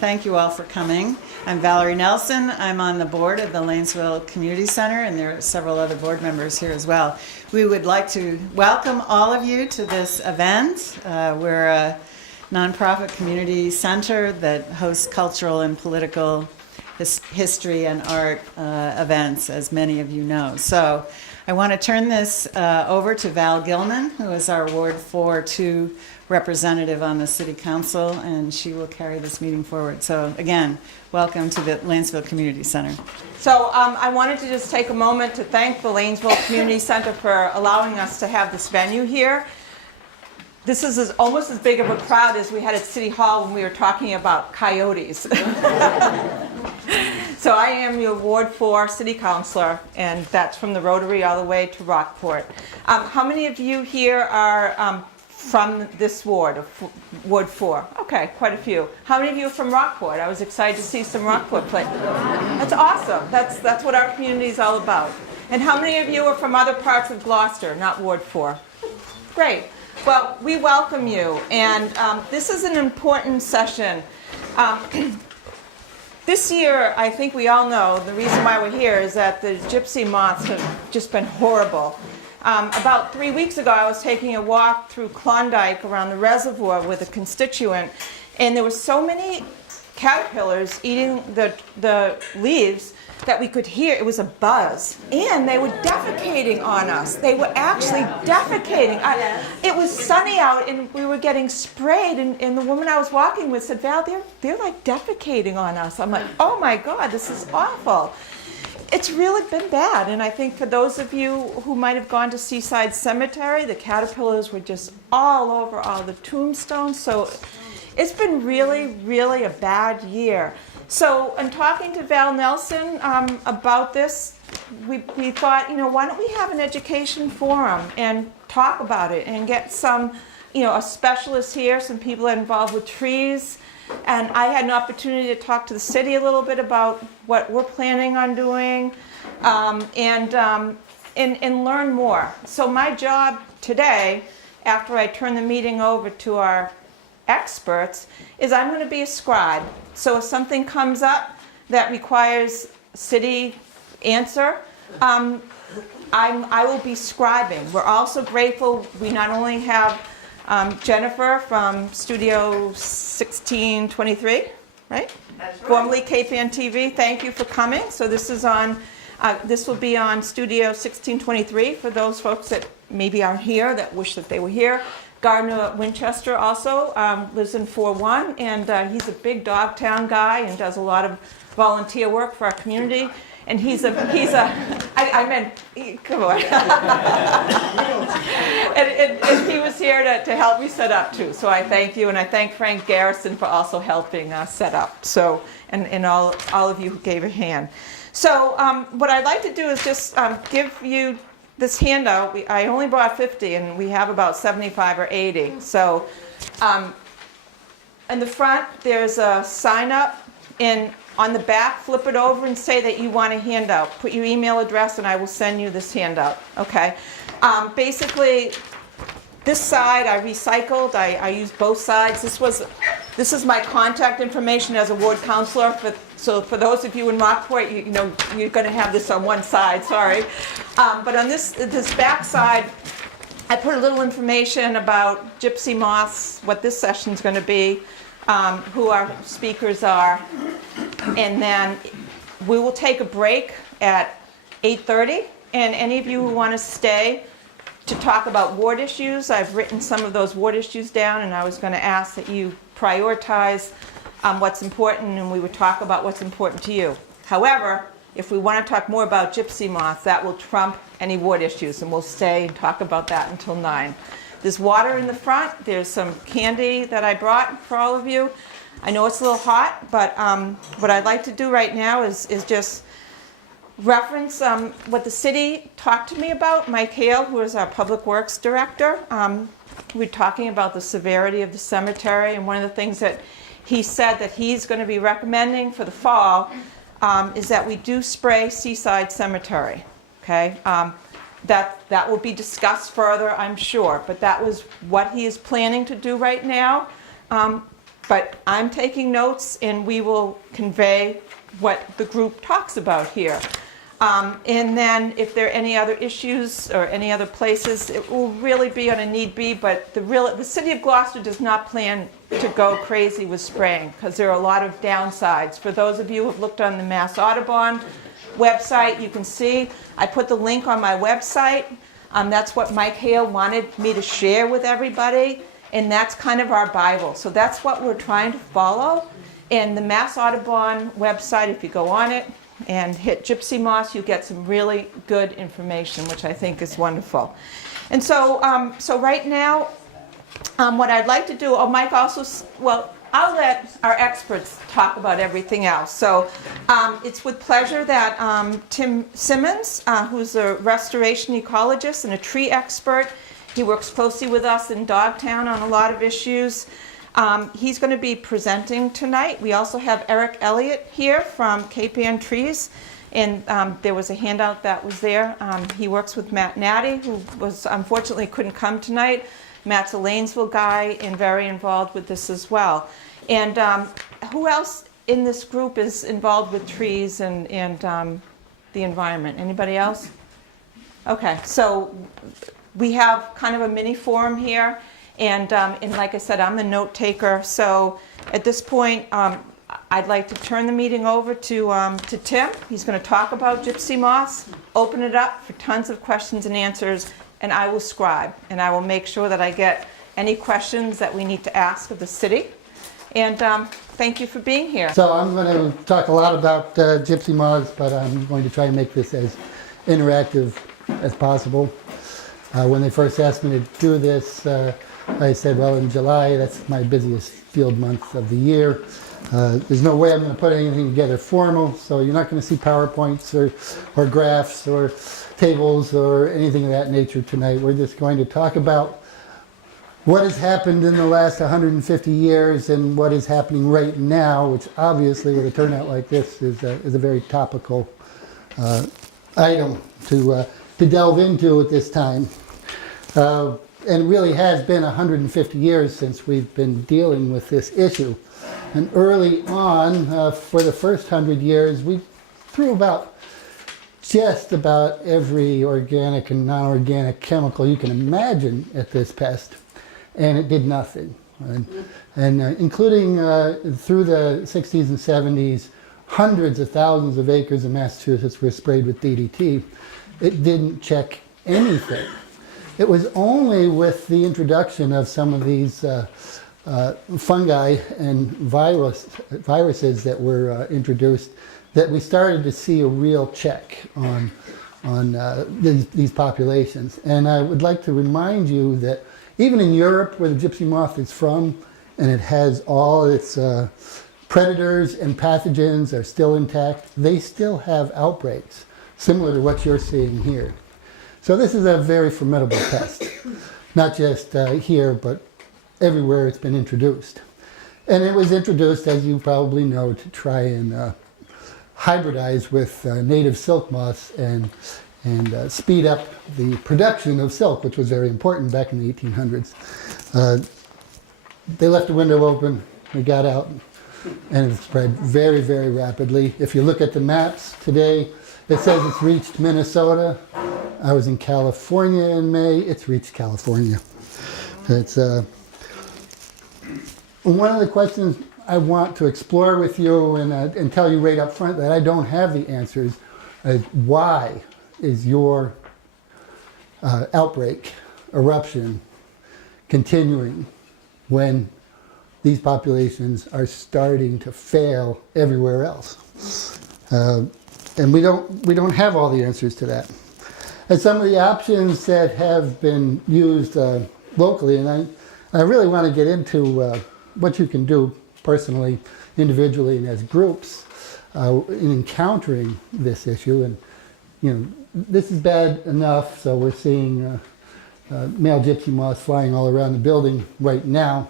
thank you all for coming. I'm Valerie Nelson. I'm on the board of the Lanesville Community Center, and there are several other board members here as well. We would like to welcome all of you to this event. We're a nonprofit community center that hosts cultural and political history and art events, as many of you know. So I want to turn this over to Val Gilman, who is our Ward 4-2 representative on the City Council, and she will carry this meeting forward. So again, welcome to the Lanesville Community Center. So I wanted to just take a moment to thank the Lanesville Community Center for allowing us to have this venue here. This is almost as big of a crowd as we had at City Hall when we were talking about coyotes. So I am your Ward 4 City Councilor, and that's from the Rotary all the way to Rockport. How many of you here are from this ward, Ward 4? Okay, quite a few. How many of you are from Rockport? I was excited to see some Rockport play. That's awesome. That's what our community is all about. And how many of you are from other parts of Gloucester, not Ward 4? Great. Well, we welcome you, and this is an important session. This year, I think we all know, the reason why we're here is that the Gypsy Moths have just been horrible. About 3 weeks ago, I was taking a walk through Klondike around the reservoir with a constituent, and there were so many caterpillars eating the leaves that we could hear. It was a buzz, and they were defecating on us. They were actually defecating. It was sunny out, and we were getting sprayed, and the woman I was walking with said, Val, they're like defecating on us. I'm like, oh my God, this is awful. It's really been bad, and I think for those of you who might have gone to Seaside Cemetery, the caterpillars were just all over all the tombstones, so it's been really, really a bad year. So in talking to Val Nelson about this, we thought, why don't we have an education forum and talk about it and get some, a specialist here, some people that are involved with trees. And I had an opportunity to talk to the city a little bit about what we're planning on doing and learn more. So my job today, after I turn the meeting over to our experts, is I'm going to be a scribe. So if something comes up that requires city answer, I will be scribing. We're also grateful we not only have Jennifer from Studio 1623, right? That's right. Formerly KPN TV. Thank you for coming. So this is on. This will be on Studio 1623 for those folks that maybe aren't here that wish that they were here. Gardner Winchester also lives in 4-1, and he's a big Dogtown guy and does a lot of volunteer work for our community. And I meant, come on. and he was here to help me set up too. So I thank you, and I thank Frank Garrison for also helping set up. So, and all of you who gave a hand. So what I'd like to do is just give you this handout. I only brought 50, and we have about 75 or 80. So in the front, there's a sign up, and on the back, flip it over and say that you want a handout. Put your email address, and I will send you this handout. Okay. Basically, this side I recycled. I used both sides. This is my contact information as a ward counselor. So for those of you in Rockport, you're going to have this on one side. Sorry, but on this back side, I put a little information about Gypsy Moths, what this session's going to be, who our speakers are, and then we will take a break at 8:30. And any of you who want to stay to talk about ward issues, I've written some of those ward issues down, and I was going to ask that you prioritize what's important, and we would talk about what's important to you. However, if we want to talk more about Gypsy Moths, that will trump any ward issues, and we'll stay and talk about that until 9. There's water in the front. There's some candy that I brought for all of you. I know it's a little hot, but what I'd like to do right now is just reference what the city talked to me about. Mike Hale, who is our Public Works Director, we're talking about the severity of the cemetery, and one of the things that he said that he's going to be recommending for the fall is that we do spray Seaside Cemetery. Okay, that will be discussed further, I'm sure, but that was what he is planning to do right now. But I'm taking notes, and we will convey what the group talks about here. And then if there are any other issues or any other places, it will really be on a need be, but the city of Gloucester does not plan to go crazy with spraying because there are a lot of downsides. For those of you who have looked on the Mass Audubon website, you can see I put the link on my website. That's what Mike Hale wanted me to share with everybody, and that's kind of our Bible. So that's what we're trying to follow. And the Mass Audubon website, if you go on it and hit Gypsy Moths, you get some really good information, which I think is wonderful. And so, right now, what I'd like to do, Mike also, I'll let our experts talk about everything else. So it's with pleasure that Tim Simmons, who's a restoration ecologist and a tree expert, he works closely with us in Dogtown on a lot of issues. He's going to be presenting tonight. We also have Eric Elliott here from Cape Ann Trees, and there was a handout that was there. He works with Matt Natty, who unfortunately couldn't come tonight. Matt's a Lanesville guy and very involved with this as well. And who else in this group is involved with trees and the environment? Anybody else? Okay, so we have kind of a mini forum here. And like I said, I'm the note taker. So at this point, I'd like to turn the meeting over to Tim. He's going to talk about Gypsy Moths, open it up for tons of questions and answers, and I will scribe. And I will make sure that I get any questions that we need to ask of the city. And thank you for being here. So I'm going to talk a lot about Gypsy Moths, but I'm going to try and make this as interactive as possible. When they first asked me to do this, I said, well, in July, that's my busiest field month of the year. There's no way I'm going to put anything together formal, so you're not going to see PowerPoints or graphs or tables or anything of that nature tonight. We're just going to talk about what has happened in the last 150 years and what is happening right now, which obviously with a turnout like this is a very topical item to delve into at this time. And it really has been 150 years since we've been dealing with this issue. And early on, for the first 100 years, we threw about just about every organic and non-organic chemical you can imagine at this pest, and it did nothing. And including through the 60s and 70s, hundreds of thousands of acres of Massachusetts were sprayed with DDT. It didn't check anything. It was only with the introduction of some of these fungi and viruses that were introduced that we started to see a real check on these populations. And I would like to remind you that even in Europe, where the gypsy moth is from, and it has all its predators and pathogens are still intact, they still have outbreaks, similar to what you're seeing here. So this is a very formidable pest, not just here, but everywhere it's been introduced. And it was introduced, as you probably know, to try and hybridize with native silk moths and speed up the production of silk, which was very important back in the 1800s. They left the window open, we got out, and it spread very, very rapidly. If you look at the maps today, it says it's reached Minnesota. I was in California in May. It's reached California. It's one of the questions I want to explore with you and tell you right up front that I don't have the answers is why is your outbreak, eruption, continuing when these populations are starting to fail everywhere else? And we don't have all the answers to that. And some of the options that have been used locally, and I really want to get into what you can do personally, individually, and as groups in encountering this issue. And you know, this is bad enough, so we're seeing male gypsy moths flying all around the building right now.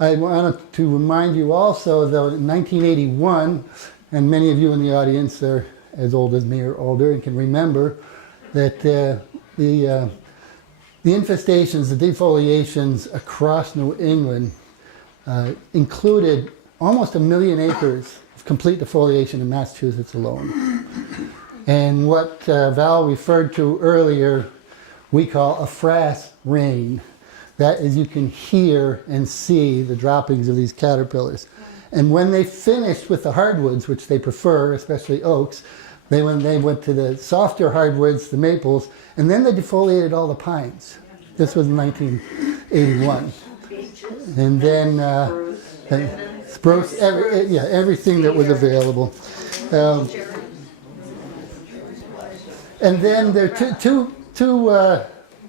I wanted to remind you also, though, in 1981, and many of you in the audience are as old as me or older and can remember that the infestations, the defoliations across New England included almost 1 million acres of complete defoliation in Massachusetts alone. And what Val referred to earlier, we call a frass rain. That is, you can hear and see the droppings of these caterpillars. And when they finished with the hardwoods, which they prefer, especially oaks, they went to the softer hardwoods, the maples, and then they defoliated all the pines. This was in 1981. And then spruce, everything that was available. And then there are two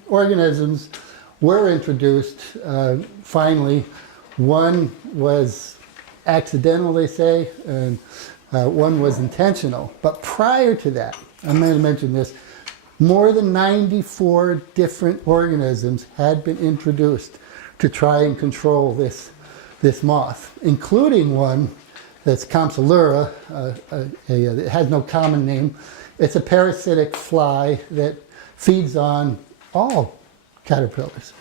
organisms were introduced finally. One was accidental, they say, and one was intentional. But prior to that, I may have mentioned this, more than 94 different organisms had been introduced to try and control this moth, including one that's Compsoglypha. It has no common name. It's a parasitic fly that feeds on all caterpillars.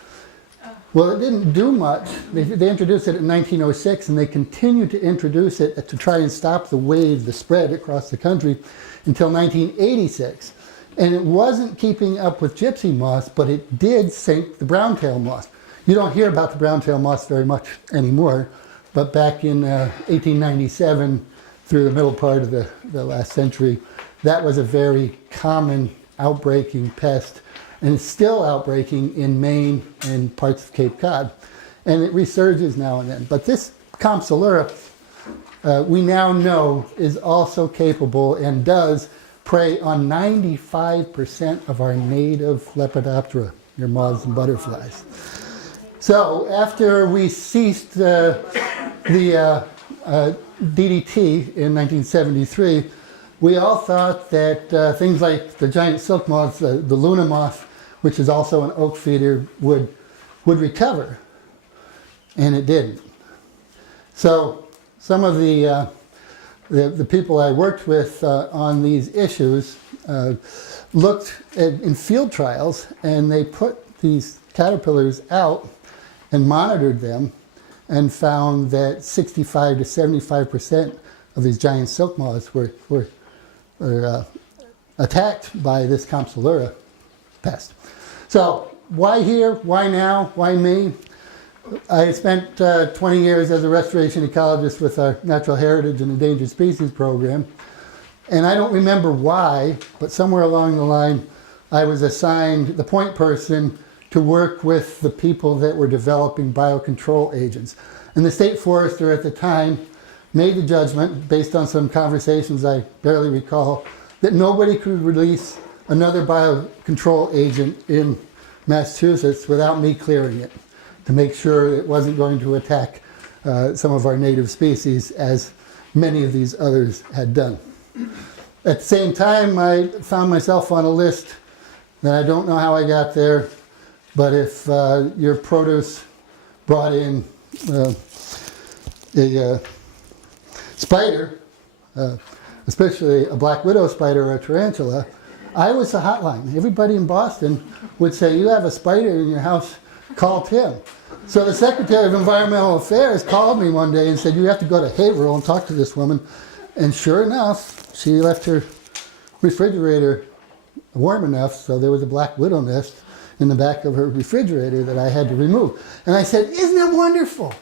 Well, it didn't do much. They introduced it in 1906, and they continued to introduce it to try and stop the wave, the spread across the country, until 1986. And it wasn't keeping up with gypsy moths, but it did sink the brown-tailed moth. You don't hear about the brown-tailed moths very much anymore, but back in 1897, through the middle part of the last century, that was a very common outbreaking pest, and it's still outbreaking in Maine and parts of Cape Cod. And it resurges now and then. But this Compsoglypha, we now know, is also capable and does prey on 95% of our native Lepidoptera, your moths and butterflies. So after we ceased the DDT in 1973, we all thought that things like the giant silk moths, the Luna moth, which is also an oak feeder, would recover, and it didn't. So some of the people I worked with on these issues looked in field trials, and they put these caterpillars out and monitored them and found that 65 to 75% of these giant silk moths were attacked by this Compsoglypha pest. So why here? Why now? Why me? I spent 20 years as a restoration ecologist with our Natural Heritage and Endangered Species program. And I don't remember why, but somewhere along the line, I was assigned the point person to work with the people that were developing biocontrol agents. And the state forester at the time made the judgment, based on some conversations I barely recall, that nobody could release another biocontrol agent in Massachusetts without me clearing it, to make sure it wasn't going to attack some of our native species, as many of these others had done. At the same time, I found myself on a list that I don't know how I got there, but if your produce brought in a spider, especially a black widow spider or a tarantula, I was the hotline. Everybody in Boston would say, you have a spider in your house, call Tim. So the Secretary of Environmental Affairs called me one day and said, you have to go to Haverhill and talk to this woman. And sure enough, she left her refrigerator warm enough, so there was a black widow nest in the back of her refrigerator that I had to remove. And I said, isn't it wonderful?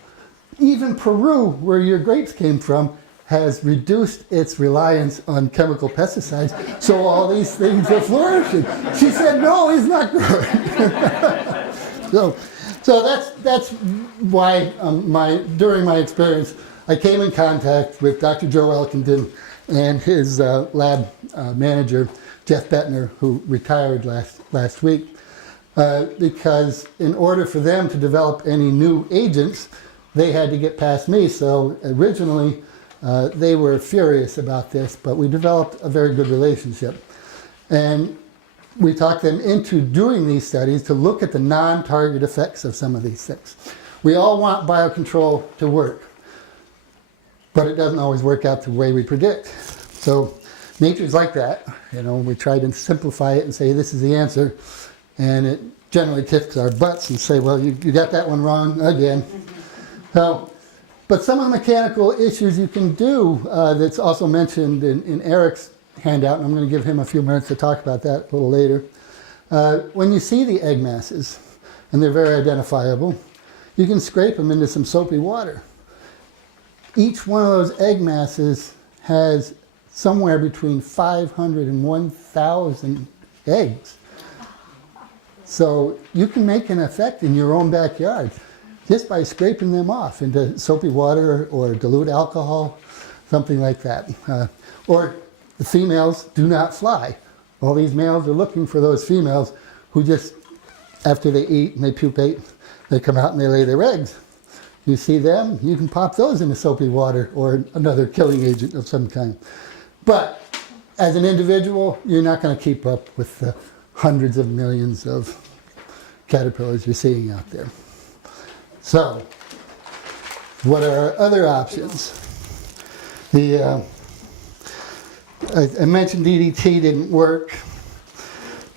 Even Peru, where your grapes came from, has reduced its reliance on chemical pesticides, so all these things are flourishing. She said, no, it's not good. so that's why during my experience, I came in contact with Dr. Joe Elkington and his lab manager, Jeff Bettner, who retired last week, because in order for them to develop any new agents, they had to get past me. So originally, they were furious about this, but we developed a very good relationship. And we talked them into doing these studies to look at the non-target effects of some of these things. We all want biocontrol to work, but it doesn't always work out the way we predict. So nature's like that. We try to simplify it and say this is the answer, and it generally kicks our butts and say, well, you got that one wrong again. So But some of the mechanical issues you can do that's also mentioned in Eric's handout, and I'm going to give him a few minutes to talk about that a little later. When you see the egg masses, and they're very identifiable, you can scrape them into some soapy water. Each one of those egg masses has somewhere between 500 and 1,000 eggs. So you can make an effect in your own backyard just by scraping them off into soapy water or dilute alcohol, something like that. Or the females do not fly. All these males are looking for those females who just, after they eat and they pupate, they come out and they lay their eggs. You see them, you can pop those into soapy water or another killing agent of some kind. But as an individual, you're not going to keep up with the hundreds of millions of caterpillars you're seeing out there. So, what are our other options? I mentioned DDT didn't work.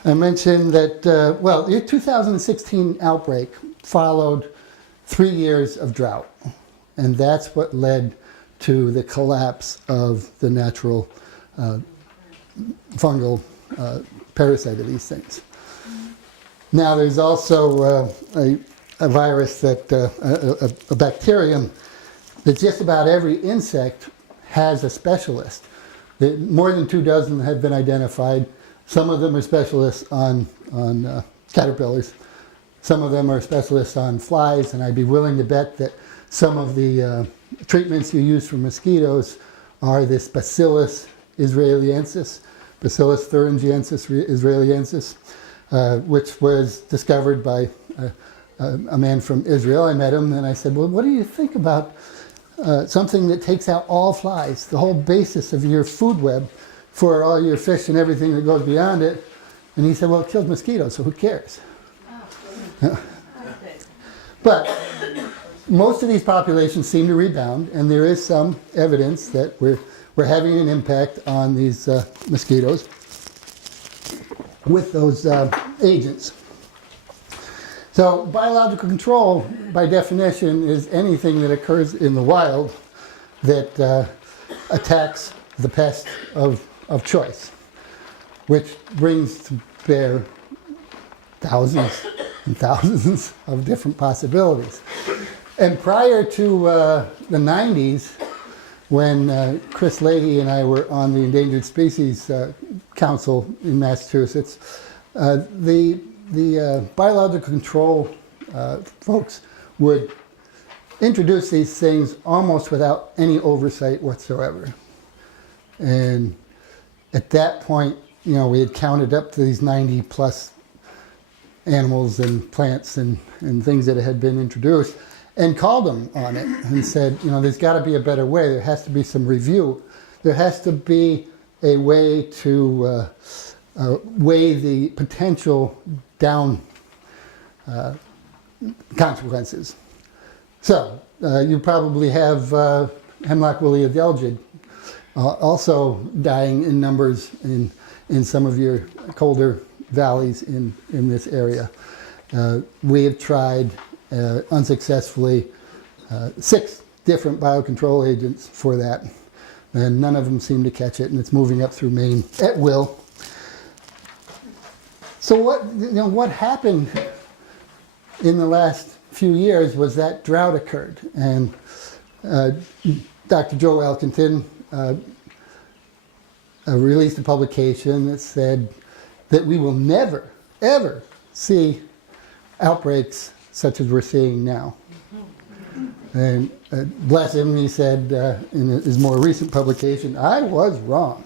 I mentioned that, the 2016 outbreak followed 3 years of drought. And that's what led to the collapse of the natural fungal parasite of these things. Now there's also a virus that, a bacterium that just about every insect has a specialist. More than 24 have been identified. Some of them are specialists on caterpillars. Some of them are specialists on flies, and I'd be willing to bet that some of the treatments you use for mosquitoes are this Bacillus israeliensis, Bacillus thuringiensis israeliensis, which was discovered by a man from Israel. I met him and I said, well, what do you think about something that takes out all flies, the whole basis of your food web for all your fish and everything that goes beyond it? And he said, well, it kills mosquitoes, so who cares? But most of these populations seem to rebound, and there is some evidence that we're having an impact on these mosquitoes with those agents. So biological control, by definition, is anything that occurs in the wild that attacks the pest of choice, which brings to bear thousands and thousands of different possibilities. And prior to the 90s, when Chris Leahy and I were on the Endangered Species Council in Massachusetts, the biological control folks would introduce these things almost without any oversight whatsoever. And at that point, we had counted up to these 90 plus animals and plants and things that had been introduced and called them on it and said, there's got to be a better way. There has to be some review. There has to be a way to weigh the potential down consequences. So you probably have hemlock woolly adelgid also dying in numbers in some of your colder valleys in this area. We have tried unsuccessfully 6 different biocontrol agents for that, and none of them seem to catch it, and it's moving up through Maine at will. So what happened in the last few years was that drought occurred, and Dr. Joe Elkington released a publication that said that we will never, ever see outbreaks such as we're seeing now. And bless him, he said in his more recent publication, I was wrong.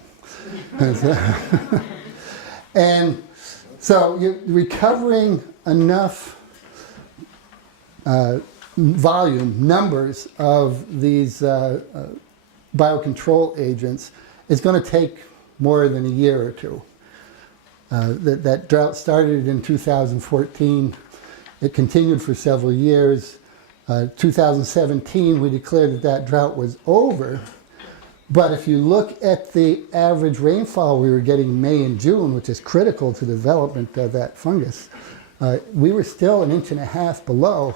And so you're recovering enough numbers of these biocontrol agents is going to take more than a year or two. That drought started in 2014. It continued for several years. 2017, we declared that drought was over. But if you look at the average rainfall we were getting in May and June, which is critical to the development of that fungus, we were still 1.5 inches below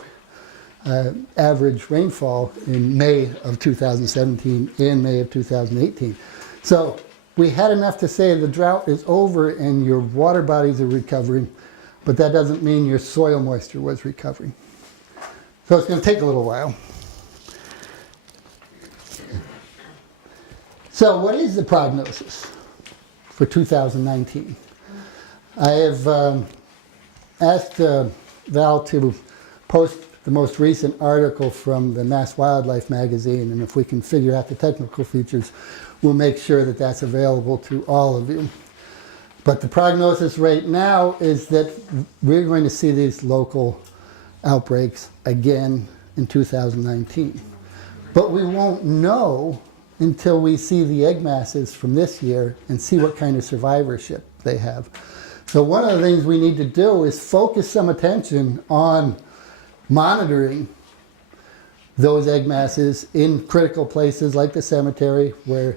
average rainfall in May of 2017 and May of 2018. So we had enough to say the drought is over and your water bodies are recovering, but that doesn't mean your soil moisture was recovering. So it's going to take a little while. So what is the prognosis for 2019? I have asked Val to post the most recent article from the Mass Wildlife magazine, and if we can figure out the technical features, we'll make sure that that's available to all of you. But the prognosis right now is that we're going to see these local outbreaks again in 2019. But we won't know until we see the egg masses from this year and see what kind of survivorship they have. So one of the things we need to do is focus some attention on monitoring those egg masses in critical places like the cemetery where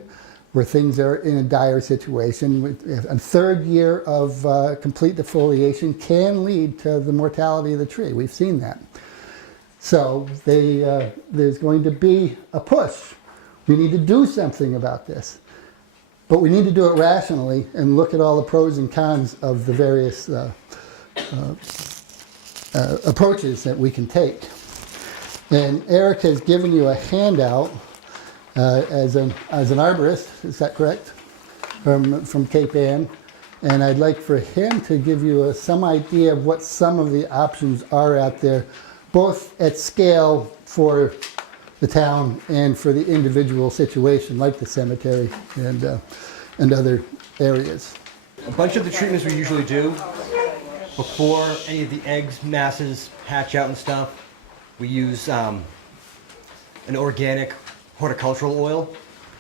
things are in a dire situation. A third year of complete defoliation can lead to the mortality of the tree. We've seen that. So there's going to be a push. We need to do something about this. But we need to do it rationally and look at all the pros and cons of the various approaches that we can take. And Eric has given you a handout as an arborist, is that correct? From Cape Ann. And I'd like for him to give you some idea of what some of the options are out there, both at scale for the town and for the individual situation, like the cemetery and other areas. A bunch of the treatments we usually do before any of the eggs masses hatch out and stuff, we use an organic horticultural oil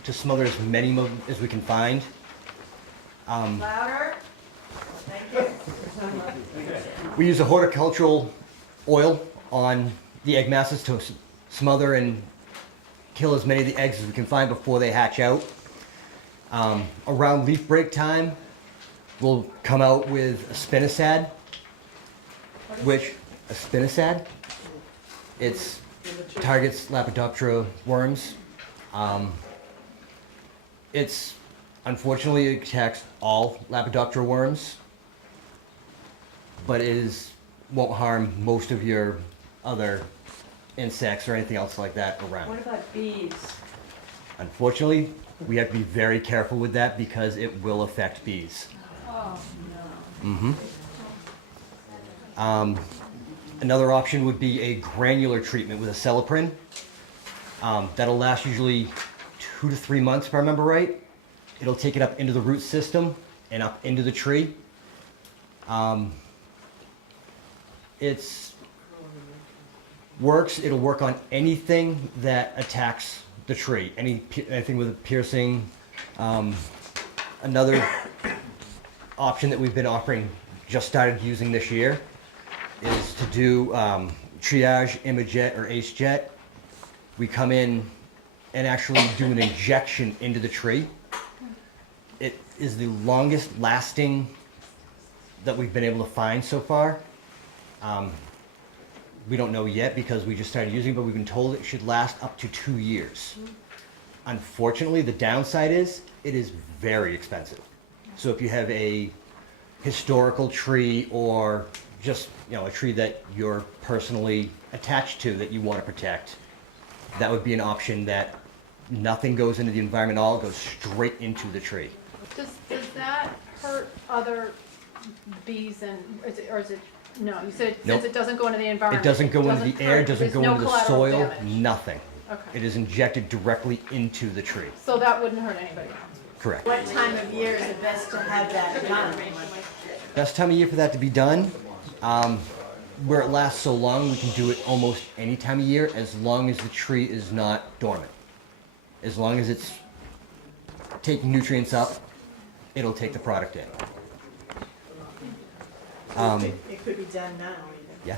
to smother as many of them as we can find. Louder. Thank you. We use a horticultural oil on the egg masses to smother and kill as many of the eggs as we can find before they hatch out. Around leaf break time, we'll come out with a spinosad, it targets Lepidoptera worms. It's unfortunately it attacks all Lepidoptera worms, but won't harm most of your other insects or anything else like that around. What about bees? Unfortunately, we have to be very careful with that because it will affect bees. Oh, no. Another option would be a granular treatment with acelepryn. That'll last usually 2 to 3 months, if I remember right. It'll take it up into the root system and up into the tree. It'll work on anything that attacks the tree, anything with a piercing. Another option that we've been offering, just started using this year, is to do triage, Imajet, or AceJet. We come in and actually do an injection into the tree. It is the longest lasting that we've been able to find so far. We don't know yet because we just started using it, but we've been told it should last up to 2 years. Unfortunately, the downside is it is very expensive. So if you have a historical tree or just a tree that you're personally attached to that you want to protect, that would be an option that nothing goes into the environment at all, it goes straight into the tree. Does that hurt other bees or is it, no, you said Nope. since it doesn't go into the environment. It doesn't go into the air, hurt, doesn't there's go no into the collateral soil, damage. nothing. Okay. It is injected directly into the tree. So that wouldn't hurt anybody else? Correct. What time of year is it best to have that done? Best time of year for that to be done, where it lasts so long, we can do it almost any time of year as long as the tree is not dormant. As long as it's taking nutrients up, it'll take the product in. It could be done now even. Yeah.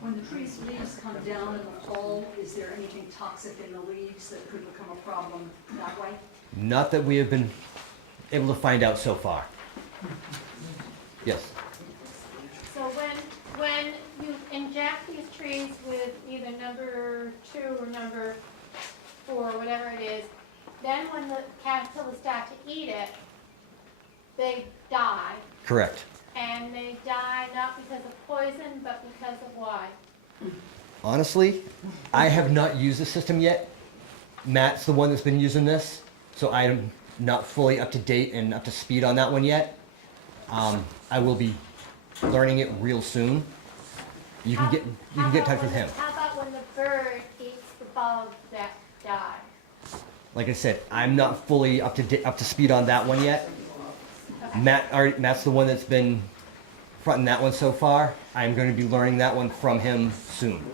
When the tree's leaves come down in the fall, is there anything toxic in the leaves that could become a problem that way? Not that we have been able to find out so far. Yes. So when you inject these trees with number 2 or number 4, whatever it is, then when the caterpillars start to eat it, they die. Correct. And they die not because of poison, but because of why? Honestly, I have not used the system yet. Matt's the one that's been using this, so I'm not fully up to date and up to speed on that one yet. I will be learning it real soon. You can get in touch with him. How about when the bird eats the bugs that die? Like I said, I'm not fully up to speed on that one yet. Matt's the one that's been fronting that one so far. I'm going to be learning that one from him soon.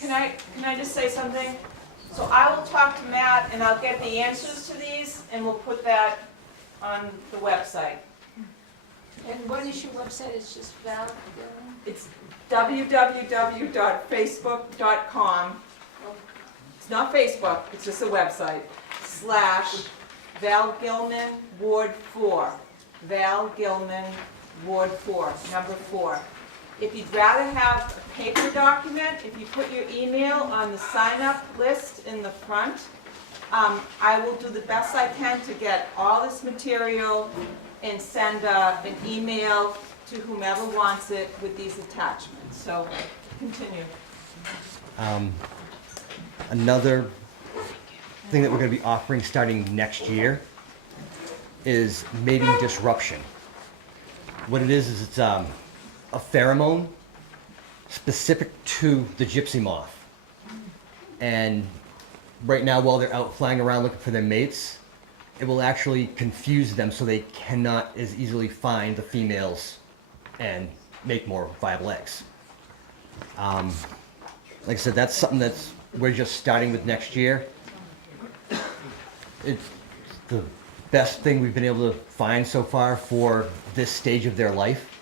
Can I just say something? So I will talk to Matt and I'll get the answers to these and we'll put that on the website. And what is your website? It's just Val? It's www.facebook.com. It's not Facebook, it's just a website. / Val Gilman, Ward 4. Val Gilman, Ward 4, number 4. If you'd rather have a paper document, if you put your email on the sign-up list in the front, I will do the best I can to get all this material and send an email to whomever wants it with these attachments. So, continue. Another thing that we're going to be offering starting next year is mating disruption. What it is it's a pheromone specific to the gypsy moth. And right now, while they're out flying around looking for their mates, it will actually confuse them so they cannot as easily find the females and make more viable eggs. Like I said, that's something that's we're just starting with next year. It's the best thing we've been able to find so far for this stage of their life,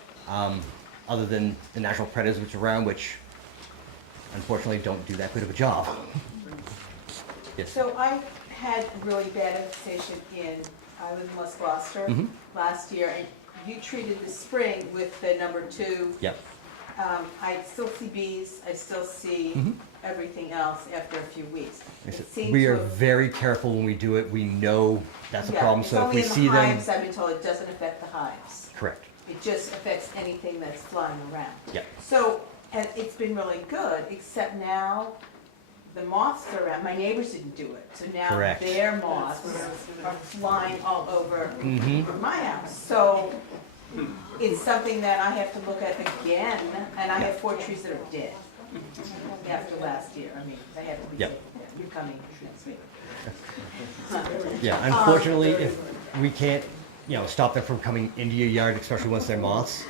other than the natural predators which are around, which unfortunately don't do that good of a job. Yes. So I had a really bad infestation I live in West Gloucester last year, and you treated the spring with the number 2. Yep. I still see bees, I still see everything else after a few weeks. Like I It said, seems we to are have- very careful when we do it. We know that's a problem. So if we see It's only in the them, hives, I've been told it doesn't affect the hives. correct. It just affects anything that's flying around. Yep. So, and it's been really good, except now the moths are around. My neighbors didn't do it, so now Correct. their moths are flying all over Mm-hmm. my house. So it's something that I have to look at again, and I have 4 trees that are dead after last year. I mean, they have to be Yep. becoming trees. Yeah. Unfortunately, if we can't, stop them from coming into your yard, especially once they're moths.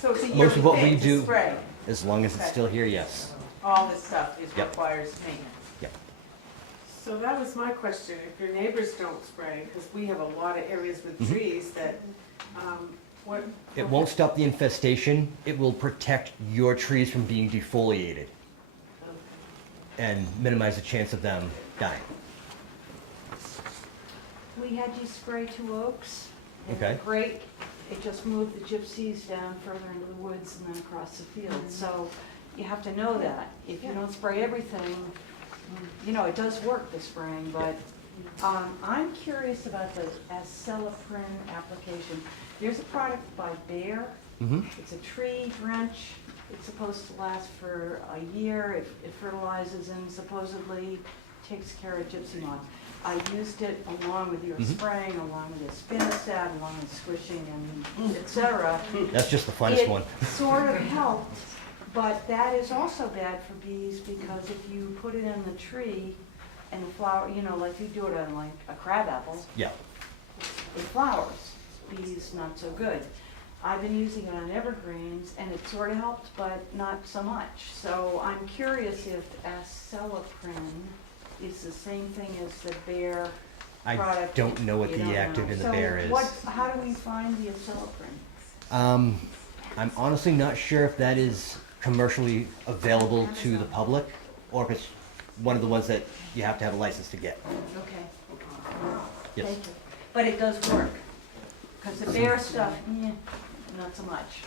So it's a Most yearly of what we thing to do, spray. as long as it's Okay. still here, yes. All this stuff Yep. requires maintenance. Yep. So that was my question, if your neighbors don't spray, because we have a lot of areas with trees that, what? It won't stop the infestation. It will protect your trees from being defoliated and minimize the chance of them dying. We had you spray 2 oaks. They were Okay. great. It just moved the gypsies down further into the woods and then across the field. So you have to know that. If you don't spray everything, it does work, the spraying, but I'm curious about the acetyloprin application. There's a product by Bayer. Mm-hmm. It's a tree drench. It's supposed to last for a year. It fertilizes and supposedly takes care of gypsy moths. I used it along with your spraying, along with the spinosad, along with squishing and et cetera. That's just the funnest one. It sort of helped, but that is also bad for bees because if you put it in the tree and the flower, like you do it on like a crabapple, Yeah. it flowers. Bees, not so good. I've been using it on evergreens and it sort of helped, but not so much. So I'm curious if acetyloprin is the same thing as the Bayer I product. don't know what You the don't active know. in the So bear is. how do we find the acetyloprin? I'm honestly not sure if that is commercially available to the public or if it's one of the ones that you have to have a license to get. Okay. Yes. Thank you. But it does work, because the Bayer stuff, not so much.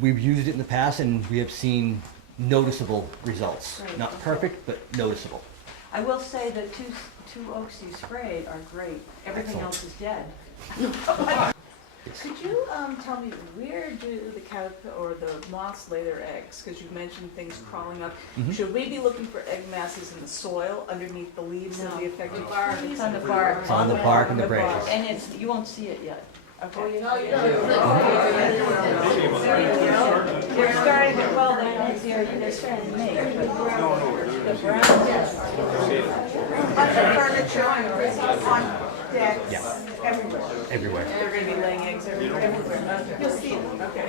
We've used it in the past and we have seen noticeable results. Right. Not perfect, but noticeable. I will say that two oaks you sprayed are great. Everything Excellent. else is dead. Could you tell me, where do the caterpillar or the moths lay their eggs? Because you mentioned things crawling up. Mhm. Should we be looking for egg masses in the soil underneath the leaves of the affected trees? It's on the bark. It's on the bark and the branches. And you won't see it yet. Okay. They're starting to, well, they're starting to make. On the furniture, on decks, Yeah. everywhere. Everywhere. They're gonna be laying eggs everywhere? You'll see them. Okay.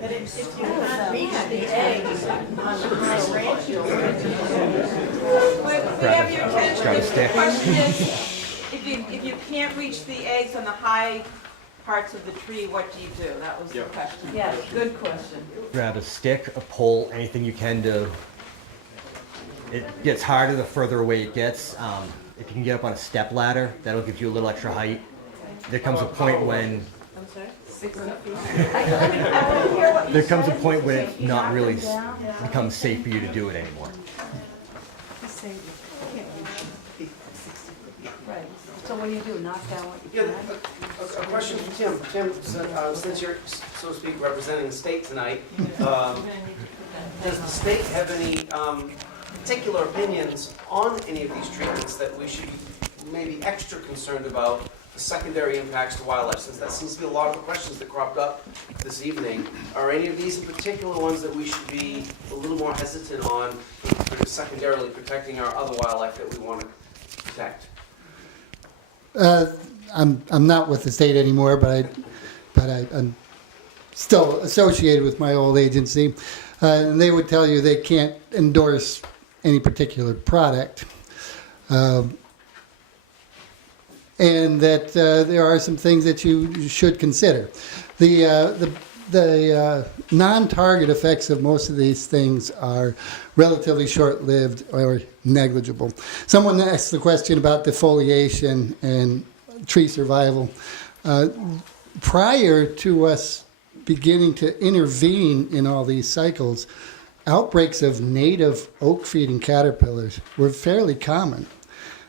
But if you can't reach the eggs on the high branches. We have your attention. Grab a The stick. question is, if you can't reach the eggs on the high parts of the tree, what do you do? That was the question. Yeah, good question. Grab a stick, a pole, anything you can to. It gets harder the further away it gets. If you can get up on a step ladder, that'll give you a little extra height. There comes a point when I'm sorry? 60 feet. there comes a point when it's not really becomes safe for you to do it anymore. Right. So what do you do? Knock down what you Yeah, can? a question for Tim. Tim, since you're, so to speak, representing the state tonight, does the state have any particular opinions on any of these treatments that we should be maybe extra concerned about, the secondary impacts to wildlife, since that seems to be a lot of the questions that cropped up this evening? Are any of these in particular ones that we should be a little more hesitant on, secondarily protecting our other wildlife that we want to protect? I'm not with the state anymore, but I'm still associated with my old agency, and they would tell you they can't endorse any particular product, and that there are some things that you should consider. The non-target effects of most of these things are relatively short-lived or negligible. Someone asked the question about defoliation and tree survival. Prior to us beginning to intervene in all these cycles, outbreaks of native oak-feeding caterpillars were fairly common.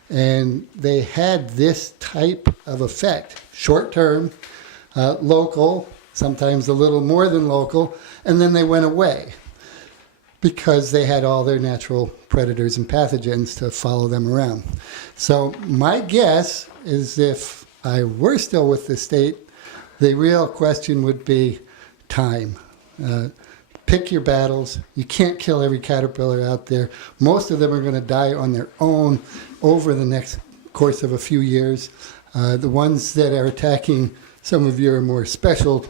And they had this type of effect, short-term, local, sometimes a little more than local, and then they went away because they had all their natural predators and pathogens to follow them around. So my guess is if I were still with the state, the real question would be time. Pick your battles. You can't kill every caterpillar out there. Most of them are going to die on their own over the next course of a few years. The ones that are attacking some of your more special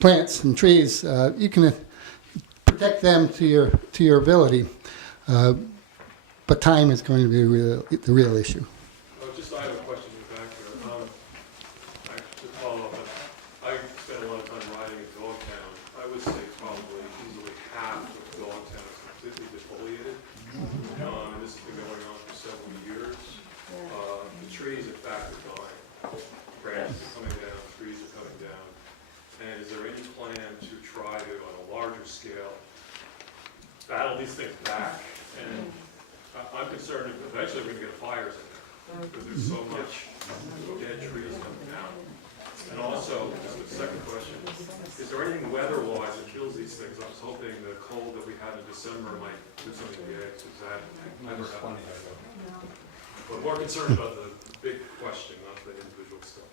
plants and trees, you can protect them to your ability. But time is going to be the real issue. I have a question in the back here. To follow up, I spent a lot of time riding in Dogtown. I would say probably easily half of Dogtown is completely defoliated. And this has been going on for several years. The trees, in fact, are dying. Branches are coming down, trees are coming down. And is there any plan to try to, on a larger scale, battle these things back? And I'm concerned that eventually we're going to get fires in there because there's so much dead trees coming down. And also, just the second question, is there anything weather-wise that kills these things? I was hoping the cold that we had in December might do something to the eggs. Is that ever happened? But more concerned about the big question, not the individual stuff.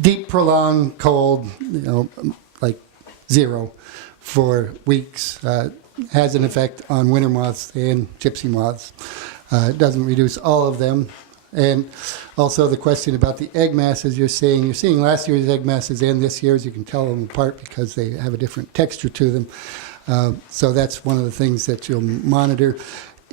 Deep, prolonged cold, like 0 for weeks, has an effect on winter moths and gypsy moths. It doesn't reduce all of them. And also the question about the egg masses you're seeing last year's egg masses and this year's. You can tell them apart because they have a different texture to them. So that's one of the things that you'll monitor.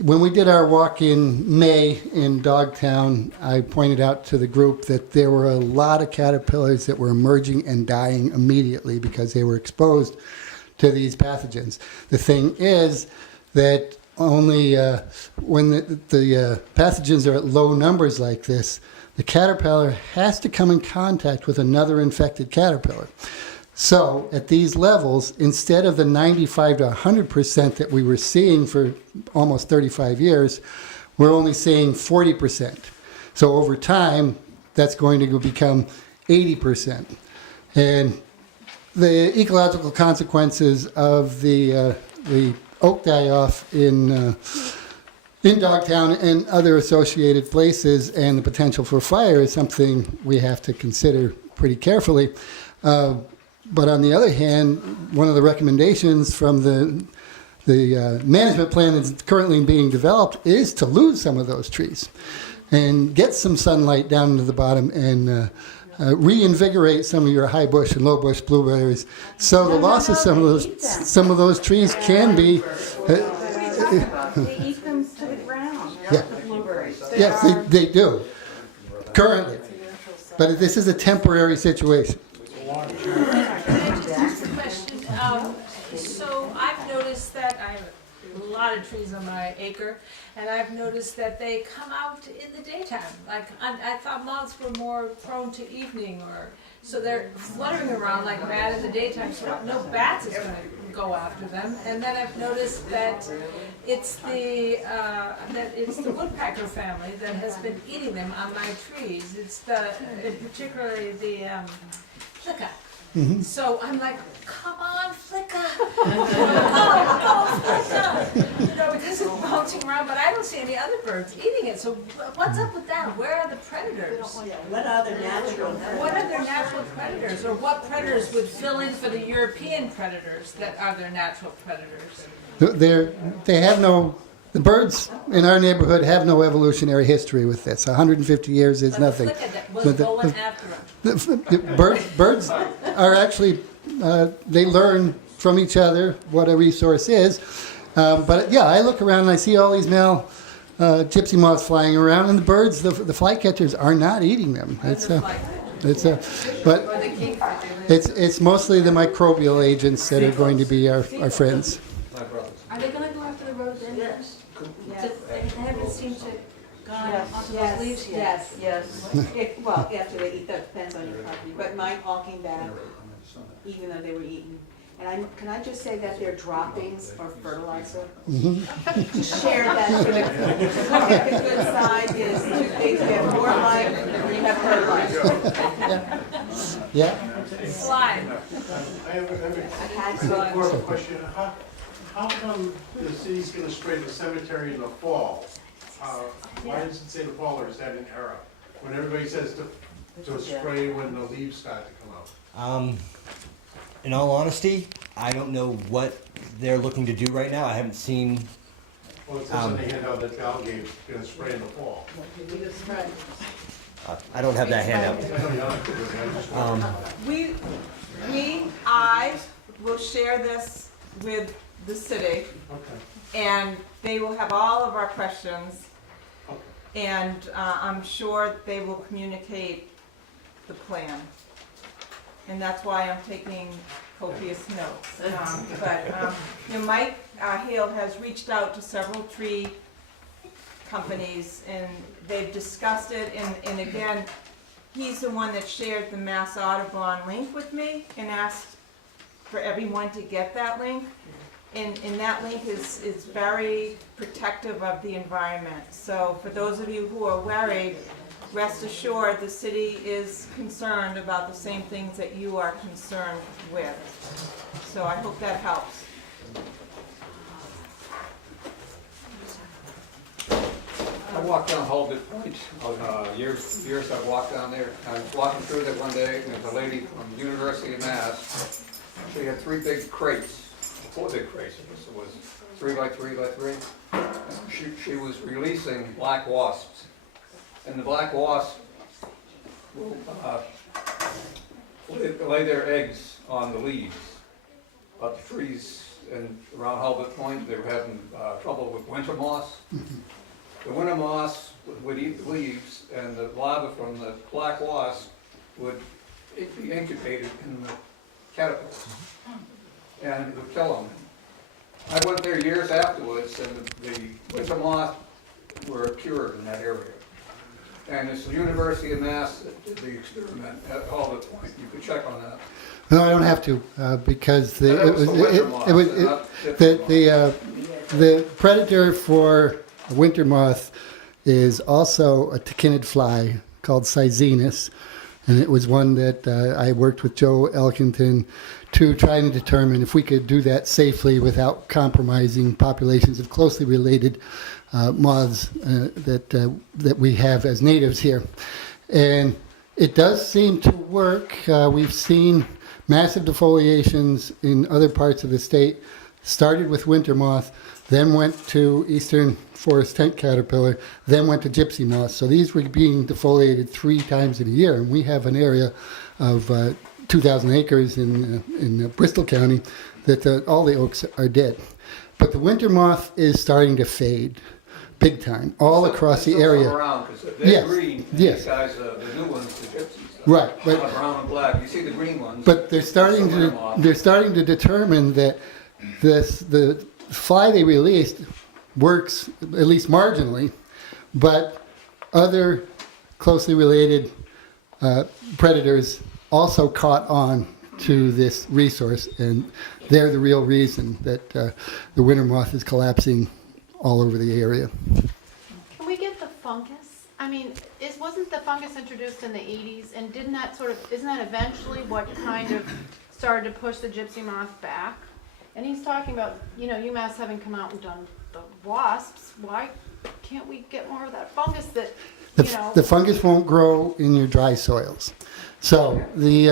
When we did our walk in May in Dogtown, I pointed out to the group that there were a lot of caterpillars that were emerging and dying immediately because they were exposed to these pathogens. The thing is that only when the pathogens are at low numbers like this, the caterpillar has to come in contact with another infected caterpillar. So at these levels, instead of the 95 to 100% that we were seeing for almost 35 years, we're only seeing 40%. So over time, that's going to become 80%. And the ecological consequences of the oak die-off in Dogtown and other associated places and the potential for fire is something we have to consider pretty carefully. But on the other hand, one of the recommendations from the management plan that's currently being developed is to lose some of those trees and get some sunlight down to the bottom and reinvigorate some of your high bush and low bush blueberries. So the loss of some of those trees can be. They eat them to the ground. Yeah. The blueberries. Yes, they do currently, but this is a temporary situation. Question. So I've noticed that I have a lot of trees on my acre, and I've noticed that they come out in the daytime. Like I thought moths were more prone to evening, or so they're fluttering around like mad in the daytime. So no bats is going to go after them. And then I've noticed that it's the woodpecker family that has been eating them on my trees. It's particularly the flicka. Mm-hmm. So I'm like, come on, flicka! Oh, flicka! You know, because it's bouncing around, but I don't see any other birds eating it. So what's up with that? Where are the predators? What other natural? What are their natural predators? Or what predators would fill in for the European predators that are their natural predators? They have no. The birds in our neighborhood have no evolutionary history with this. 150 years is But nothing. the flicka that was going after them. Birds are actually, they learn from each other what a resource is. But yeah, I look around and I see all these male gypsy moths flying around, and the birds, the flycatchers, are not eating them. But it's mostly the microbial agents that are going to be our friends. Are they going to go after the rhododendrons? Yes. They haven't seemed to go onto those leaves yet. Yes. Well, after they eat, that depends on your property, but mine all came back, even though they were eaten. And can I just say that their droppings are fertilizer? Share that for the good side is they have more life, you have fertilizer. Yeah. Slime. I have a more of a question. How come the city's gonna spray the cemetery in the fall? Why does it say the fall, or is that an error? When everybody says to spray when the leaves start to come out? In all honesty, I don't know what they're looking to do right now. I haven't seen. Well, it says in the handout that Val gave, gonna spray in the fall. I don't have that handout. I will share this with the city, and they will have all of our questions, and I'm sure they will communicate the plan. And that's why I'm taking copious notes. Mike Hale has reached out to several tree companies, and they've discussed it, and again, he's the one that shared the Mass Audubon link with me and asked for everyone to get that link. And that link is very protective of the environment. So for those of you who are worried, rest assured the city is concerned about the same things that you are concerned with. So I hope that helps. I walked down Holbert Point, years I've walked down there. I was walking through there one day, and there's a lady from the University of Mass. She had 4 big crates. It was 3 by 3 by 3. She was releasing black wasps. And the black wasps will lay their eggs on the leaves. But the trees around Holbert Point, they were having trouble with winter moss. The winter moss would eat the leaves, and the larvae from the black wasp would be incubated in the caterpillars, and it would kill them. I went there years afterwards, and the winter moths were cured in that area. And it's the University of Mass that did the experiment at Albert Point. You could check on that. No, I don't have to, because That was the winter moth, not the predator for winter moth is also a tachinid fly called Cyzinus, and it was one that I worked with Joe Elkington to try to determine if we could do that safely without compromising populations of closely related moths that we have as natives here. And it does seem to work. We've seen massive defoliations in other parts of the state. Started with winter moth, then went to eastern forest tent caterpillar, then went to gypsy moth. So these were being defoliated 3 times in a year. And we have an area of 2,000 acres in Bristol County that all the oaks are dead. But the winter moth is starting to fade big time all across the area. Around, 'cause they're Yes, green. yes. These guys, the new ones, the gypsies. Right, but Brown and black. You see the green ones. But they're starting to determine that the fly they released works at least marginally, but other closely related predators also caught on to this resource, and they're the real reason that the winter moth is collapsing all over the area. Can we get the fungus? I mean, wasn't the fungus introduced in the 80s, and isn't that eventually what kind of started to push the gypsy moth back? And he's talking about, UMass having come out and done the wasps. Why can't we get more of that fungus that, The fungus won't grow in your dry soils. So the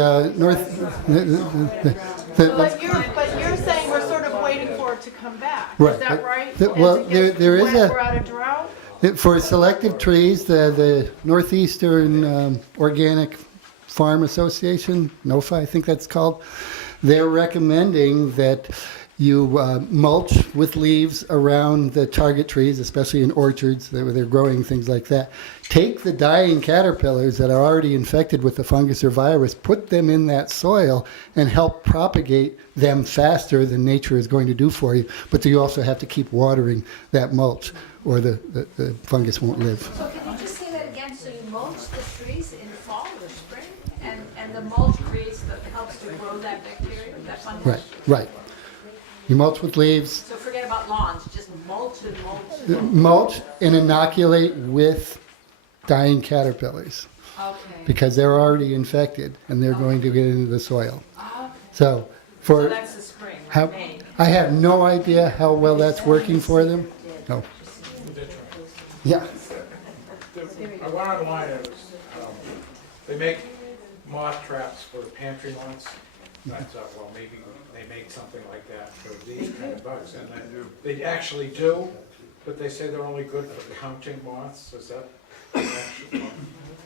But you're saying we're sort of waiting for it to come back. Right. Is that right? Well, As it gets there is wet, we're out of drought? For selective trees, the Northeastern Organic Farm Association, NOFA, I think that's called, they're recommending that you mulch with leaves around the target trees, especially in orchards where they're growing things like that. Take the dying caterpillars that are already infected with the fungus or virus, put them in that soil, and help propagate them faster than nature is going to do for you. But you also have to keep watering that mulch, or the fungus won't live. So can you just say that again? So you mulch the trees in fall or spring, and the mulch helps to grow that bacteria, that fungus? Right. You mulch with leaves. So forget about lawns, just mulch and mulch. Mulch and inoculate with dying caterpillars, Okay. because they're already infected and they're going to get into the soil. Okay. So So that's the spring, how, May. I have no idea how well that's working for them. No. Yeah. I went online, they make moth traps for pantry moths. I thought, well, maybe they make something like that for these kind of bugs, and they actually do, but they say they're only good for counting moths. Is that actually,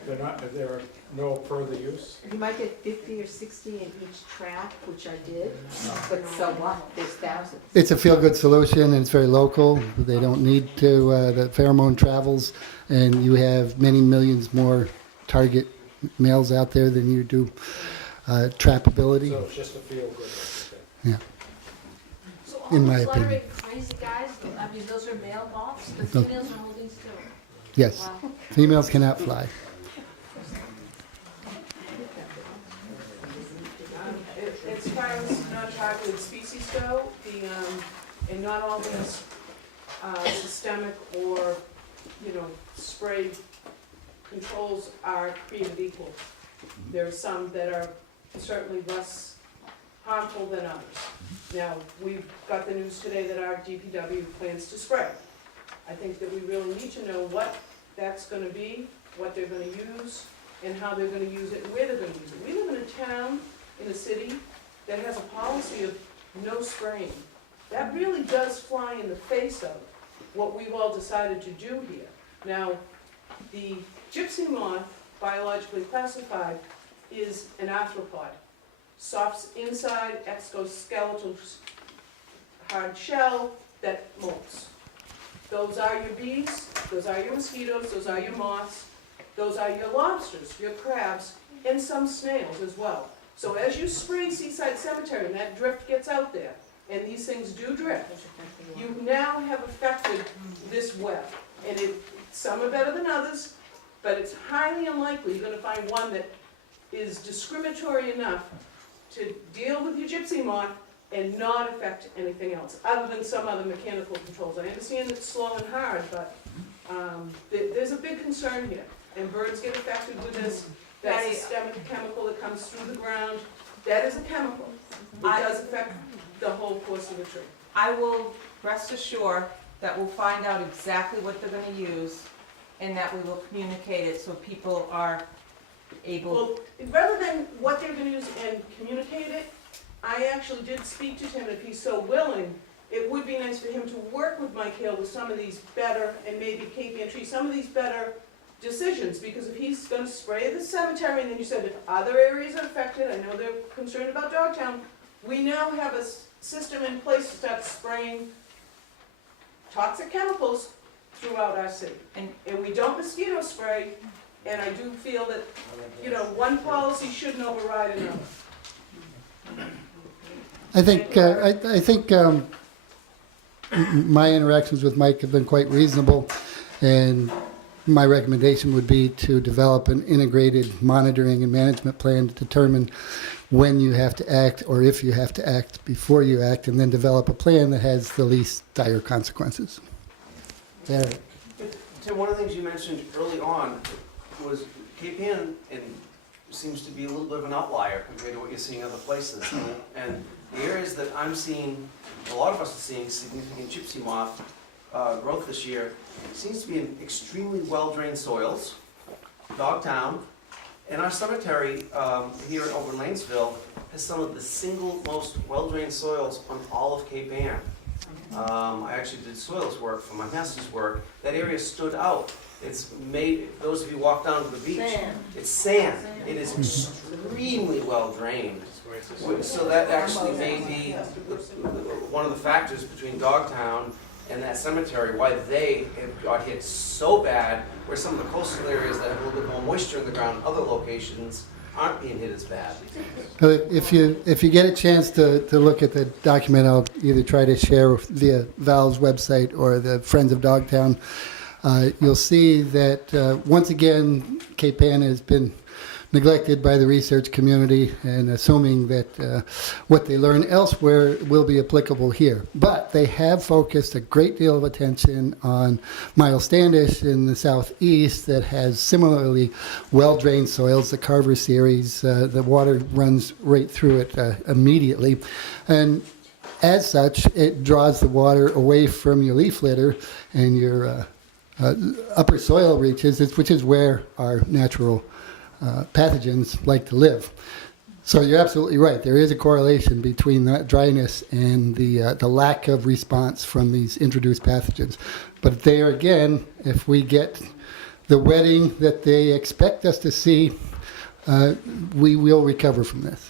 there are no further use? You might get 50 or 60 in each trap, which I did, but so what? There's thousands. It's a feel-good solution, and it's very local. They don't need to, the pheromone travels, and you have many millions more target males out there than you do trappability. So it's just a feel-good. Yeah. So all In the my opinion. fluttering crazy guys, I mean, those are male moths, the No. females are holding still. Yes. Wow. Females cannot fly. As far as non-targeted species go, and not all these systemic or, spray controls are created equal. There are some that are certainly less harmful than others. Now, we've got the news today that our DPW plans to spray. I think that we really need to know what that's gonna be, what they're gonna use, and how they're gonna use it, and where they're gonna use it. We live in a town, in a city, that has a policy of no spraying. That really does fly in the face of what we've all decided to do here. Now, the gypsy moth, biologically classified, is an arthropod. Soft inside, exoskeletal hard shell that molts. Those are your bees, those are your mosquitoes, those are your moths, those are your lobsters, your crabs, and some snails as well. So as you spray Seaside Cemetery and that drift gets out there, and these things do drift, you now have affected this web. And some are better than others, but it's highly unlikely you're gonna find one that is discriminatory enough to deal with your gypsy moth and not affect anything else, other than some other mechanical controls. I understand it's slow and hard, but there's a big concern here, and birds get affected with this. That systemic chemical that comes through the ground, that is a chemical. It does affect the whole course of the tree. I will rest assured that we'll find out exactly what they're gonna use and that we will communicate it so people are able. Well, rather than what they're gonna use and communicate it, I actually did speak to Tim, and if he's so willing, it would be nice for him to work with Mike Hill with some of these better, and maybe Cape Ann Tree, some of these better decisions, because if he's gonna spray the cemetery, and then you said if other areas are affected, I know they're concerned about Dogtown, we now have a system in place to start spraying toxic chemicals throughout our city. And we don't mosquito spray, and I do feel that, you know, one policy shouldn't override another. I think my interactions with Mike have been quite reasonable, and my recommendation would be to develop an integrated monitoring and management plan to determine when you have to act or if you have to act before you act, and then develop a plan that has the least dire consequences. There. Tim, one of the things you mentioned early on was Cape Ann seems to be a little bit of an outlier compared to what you're seeing other places. And the areas that I'm seeing, a lot of us are seeing significant gypsy moth growth this year, seems to be in extremely well-drained soils, Dogtown, and our cemetery here over in Lanesville has some of the single most well-drained soils on all of Cape Ann. I actually did soils work for my master's work. That area stood out. It's made, those of you walk down to the beach, it's sand. It is extremely well drained. So that actually may be one of the factors between Dogtown and that cemetery, why they have got hit so bad, where some of the coastal areas that have a little bit more moisture in the ground, other locations aren't being hit as bad. If you get a chance to look at the document, I'll either try to share via Val's website or the Friends of Dogtown. You'll see that once again, Cape Ann has been neglected by the research community, and assuming that what they learn elsewhere will be applicable here. But they have focused a great deal of attention on Miles Standish in the southeast that has similarly well-drained soils, the Carver series. The water runs right through it immediately. And as such, it draws the water away from your leaf litter and your upper soil reaches, which is where our natural pathogens like to live. So you're absolutely right. There is a correlation between that dryness and the lack of response from these introduced pathogens. But there again, if we get the wetting that they expect us to see, we will recover from this.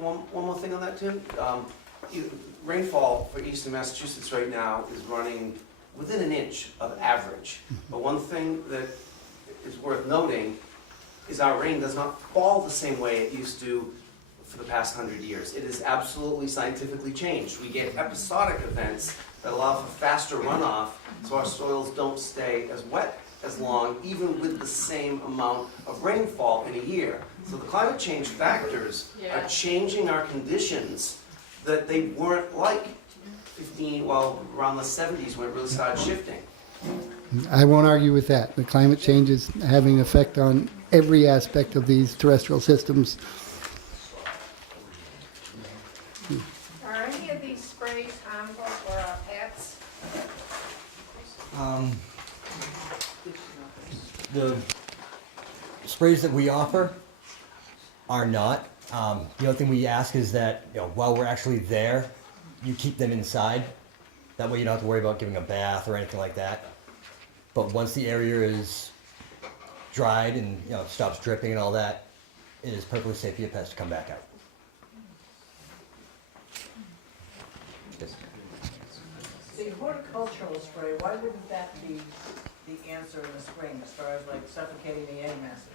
One more thing on that, Tim. Rainfall for eastern Massachusetts right now is running within an inch of average. But one thing that is worth noting is our rain does not fall the same way it used to for the past 100 years. It is absolutely scientifically changed. We get episodic events that allow for faster runoff, so our soils don't stay as wet as long, even with the same amount of rainfall in a year. So the climate change factors are changing our conditions that they weren't like around the 70s when it really started shifting. I won't argue with that. The climate change is having an effect on every aspect of these terrestrial systems. Are any of these sprays harmful for our pets? The sprays that we offer are not. The other thing we ask is that, while we're actually there, you keep them inside. That way you don't have to worry about giving a bath or anything like that. But once the area is dried and stops dripping and all that, it is perfectly safe for your pets to come back out. The horticultural spray, why wouldn't that be the answer in the spring as far as like suffocating the egg masses?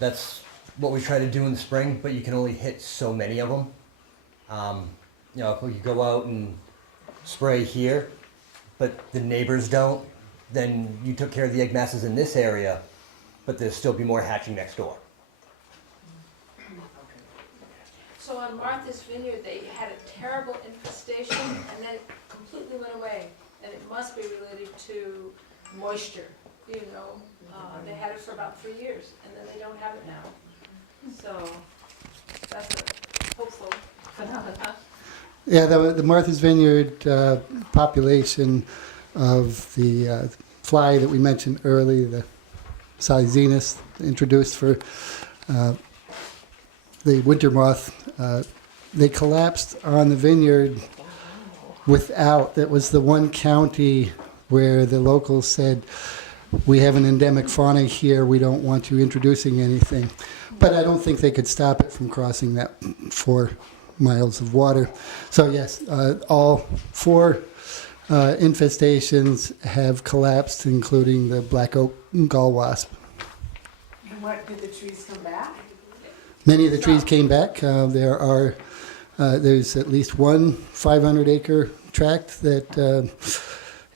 That's what we try to do in the spring, but you can only hit so many of them. If we go out and spray here, but the neighbors don't, then you took care of the egg masses in this area, but there'll still be more hatching next door. So on Martha's Vineyard, they had a terrible infestation and then it completely went away. And it must be related to moisture, you know. They had it for about 3 years and then they don't have it now. So that's a hopeful phenomenon. Yeah, the Martha's Vineyard population of the fly that we mentioned earlier, the Sizenus, introduced for the winter moth, they collapsed on the vineyard that was the one county where the locals said, we have an endemic fauna here, we don't want you introducing anything. But I don't think they could stop it from crossing that 4 miles of water. So yes, all 4 infestations have collapsed, including the black oak gall wasp. And what, did the trees come back? Many of the trees came back. There's at least one 500-acre tract that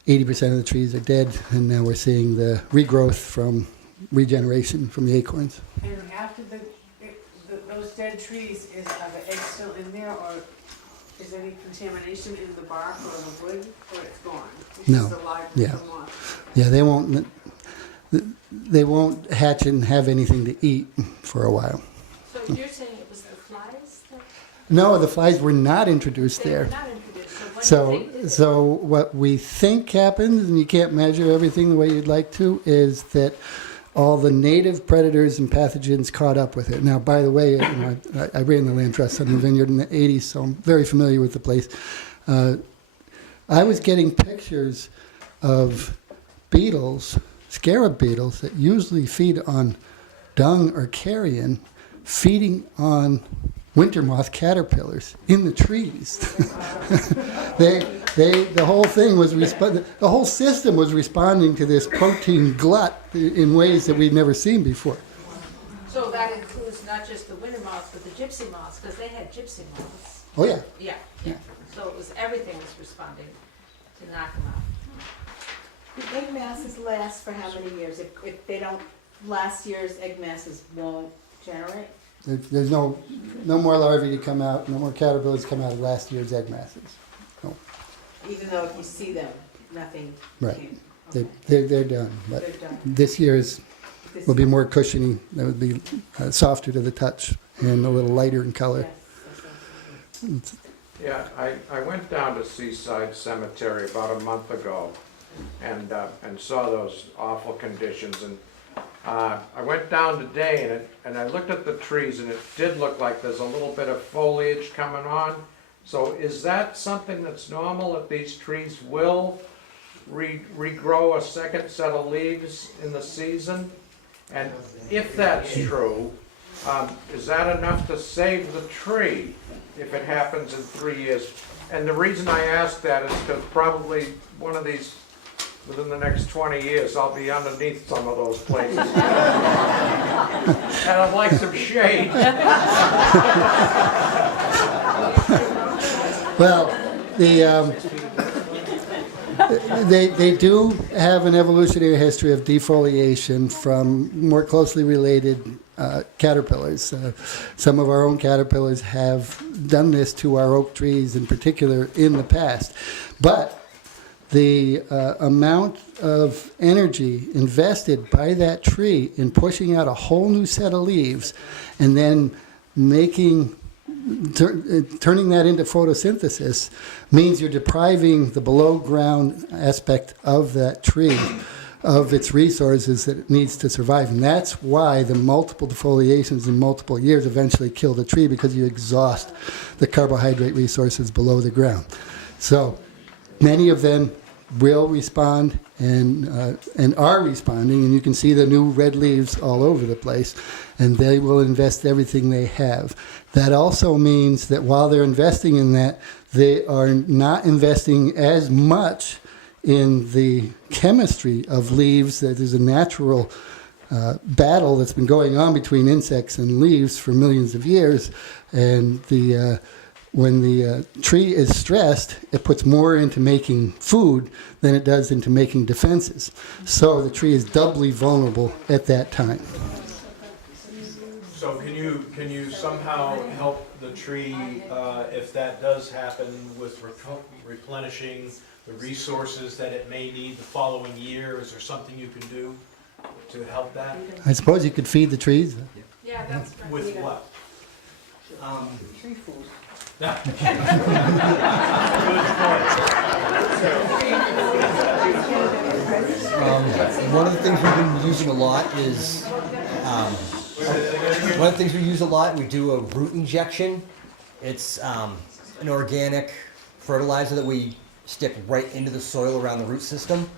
80% of the trees are dead, and now we're seeing the regrowth from regeneration from the acorns. And after those dead trees, are the eggs still in there, or is there any contamination in the bark or the wood, or it's gone? It's No. just alive with the moth. Yeah, they won't hatch and have anything to eat for a while. So you're saying it was the flies that No, the flies were not introduced they there. were not introduced? So what do you think? So what we think happens, and you can't measure everything the way you'd like to, is that all the native predators and pathogens caught up with it. Now, by the way, I ran the land trust on the vineyard in the 80s, so I'm very familiar with the place. I was getting pictures of beetles, scarab beetles, that usually feed on dung or carrion, feeding on winter moth caterpillars in the trees. The whole thing was the whole system was responding to this protein glut in ways that we'd never seen before. So that includes not just the winter moths, but the gypsy moths, because they had gypsy moths. Oh yeah. Yeah. So it was everything was responding to knock them out. The egg masses last for how many years? If they don't, last year's egg masses won't generate? There's no more larvae to come out, no more caterpillars come out of last year's egg masses. No. Even though if you see them, nothing Right. came. They're done. But They're done. this year's will be more cushiony. That would be softer to the touch and a little lighter in color. Yes. Yeah, I went down to Seaside Cemetery about a month ago and saw those awful conditions. And I went down today and I looked at the trees and it did look like there's a little bit of foliage coming on. So is that something that's normal, that these trees will regrow a second set of leaves in the season? And if that's true, is that enough to save the tree if it happens in 3 years? And the reason I ask that is because probably one of these, within the next 20 years, I'll be underneath some of those places. And I'd like some shade. Well, they do have an evolutionary history of defoliation from more closely related caterpillars. Some of our own caterpillars have done this to our oak trees in particular in the past. But the amount of energy invested by that tree in pushing out a whole new set of leaves and then turning that into photosynthesis means you're depriving the below ground aspect of that tree of its resources that it needs to survive. And that's why the multiple defoliations in multiple years eventually kill the tree, because you exhaust the carbohydrate resources below the ground. So many of them will respond and are responding, and you can see the new red leaves all over the place, and they will invest everything they have. That also means that while they're investing in that, they are not investing as much in the chemistry of leaves. That there's a natural battle that's been going on between insects and leaves for millions of years, and when the tree is stressed, it puts more into making food than it does into making defenses. So the tree is doubly vulnerable at that time. So can you somehow help the tree, if that does happen, with replenishing the resources that it may need the following year? Is there something you can do to help that? I suppose you could feed the trees. Yeah, that's right. With what? Tree food. One of the things we've been using a lot is, one of the things we use a lot, we do a root injection. It's an organic fertilizer that we stick right into the soil around the root system.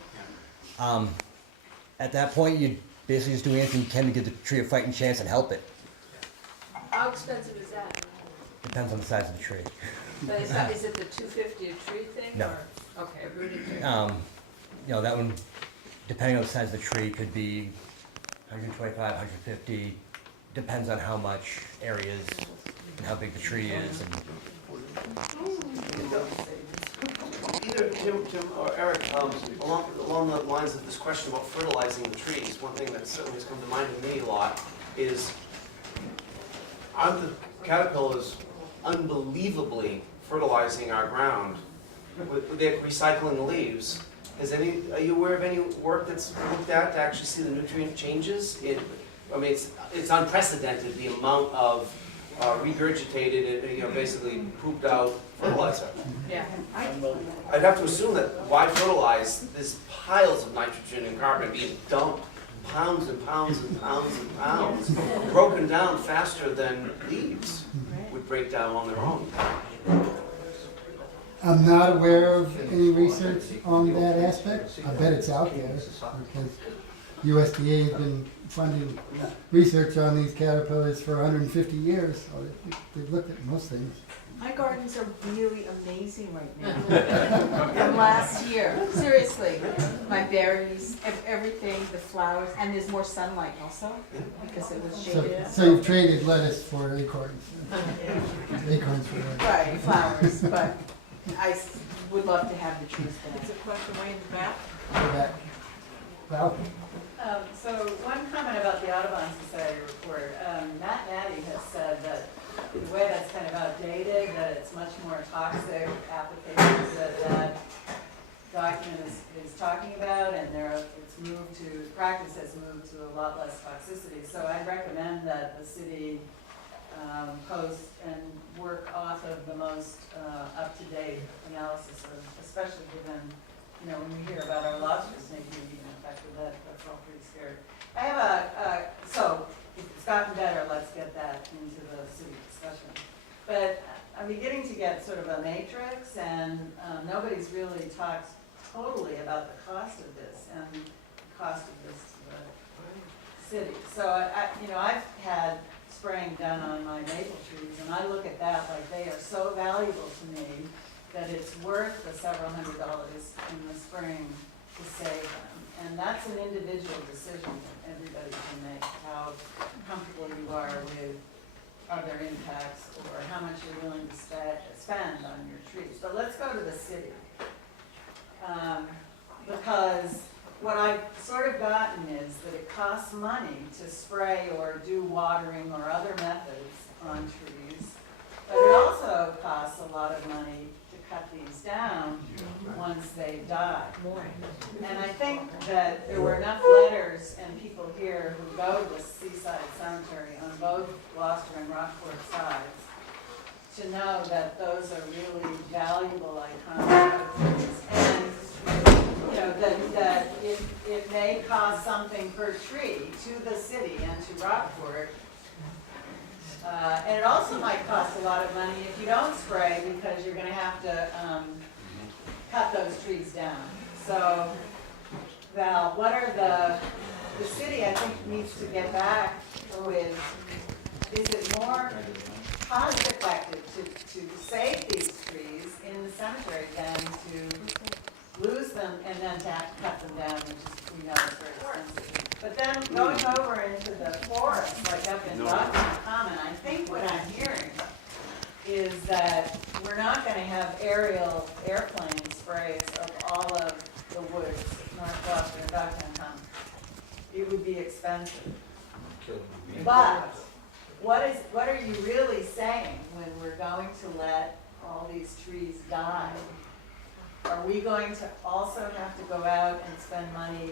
At that point, you basically just do anything you can to give the tree a fighting chance and help it. How expensive is that? Depends on the size of the tree. But is it the 250 a tree thing? No. Or? Okay, rooted tree. You know, that one, depending on the size of the tree, could be 125, 150. Depends on how much area is and how big the tree is. And Either Tim or Eric, along the lines of this question about fertilizing the trees, one thing that certainly has come to mind to me a lot is, aren't the caterpillars unbelievably fertilizing our ground with their recycling the leaves? Are you aware of any work that's looked at to actually see the nutrient changes? It's unprecedented, the amount of regurgitated, basically pooped out fertilizer. Yeah. I'd have to assume that why fertilize? There's piles of nitrogen and carbon being dumped, pounds and pounds and pounds and pounds, broken down faster than leaves would break down on their own. I'm not aware of any research on that aspect. I bet it's out there because USDA has been funding research on these caterpillars for 150 years. So they've looked at most things. My gardens are really amazing right now. From last year, seriously. My berries, everything, the flowers, and there's more sunlight also because it was shaded. So you've traded lettuce for acorns. Acorns for lettuce. Right, flowers, but I would love to have the trees back. It's a question way in the back. Go back. Well, So one comment about the Audubon Society report, Matt Natty has said that in a way that's kind of outdated, that it's much more toxic applications that document is talking about, and practice has moved to a lot less toxicity. So I'd recommend that the city post and work off of the most up-to-date analysis of, especially given, when we hear about our lobsters maybe being affected, that's all pretty scary. I have so if it's gotten better, let's get that into the city discussion. But I'm beginning to get sort of a matrix, and nobody's really talked totally about the cost of this and the cost of this to the city. So I've had spraying done on my maple trees, and I look at that like they are so valuable to me that it's worth the several $100s in the spring to save them. And that's an individual decision that everybody can make, how comfortable you are with other impacts or how much you're willing to spend on your trees. But let's go to the city. Because what I've sort of gotten is that it costs money to spray or do watering or other methods on trees, but it also costs a lot of money to cut these down once they die. And I think that there were enough letters and people here who go to the Seaside Cemetery on both Gloucester and Rockport sides to know that those are really valuable iconic trees. And that it may cost something per tree to the city and to Rockport. And it also might cost a lot of money if you don't spray because you're going to have to cut those trees down. So, Val, what are the city, I think, needs to get back with, is it more cost effective to save these trees in the cemetery than to lose them and then to have to cut them down, which is, we know is very expensive. But then going over into the forest, like up in Dockland Common, I think what I'm hearing is that gonna have aerial airplane sprays of all of the woods, North Gloucester and Dogtown Common. It would be expensive. But what are you really saying when we're going to let all these trees die? Are we going to also have to go out and spend money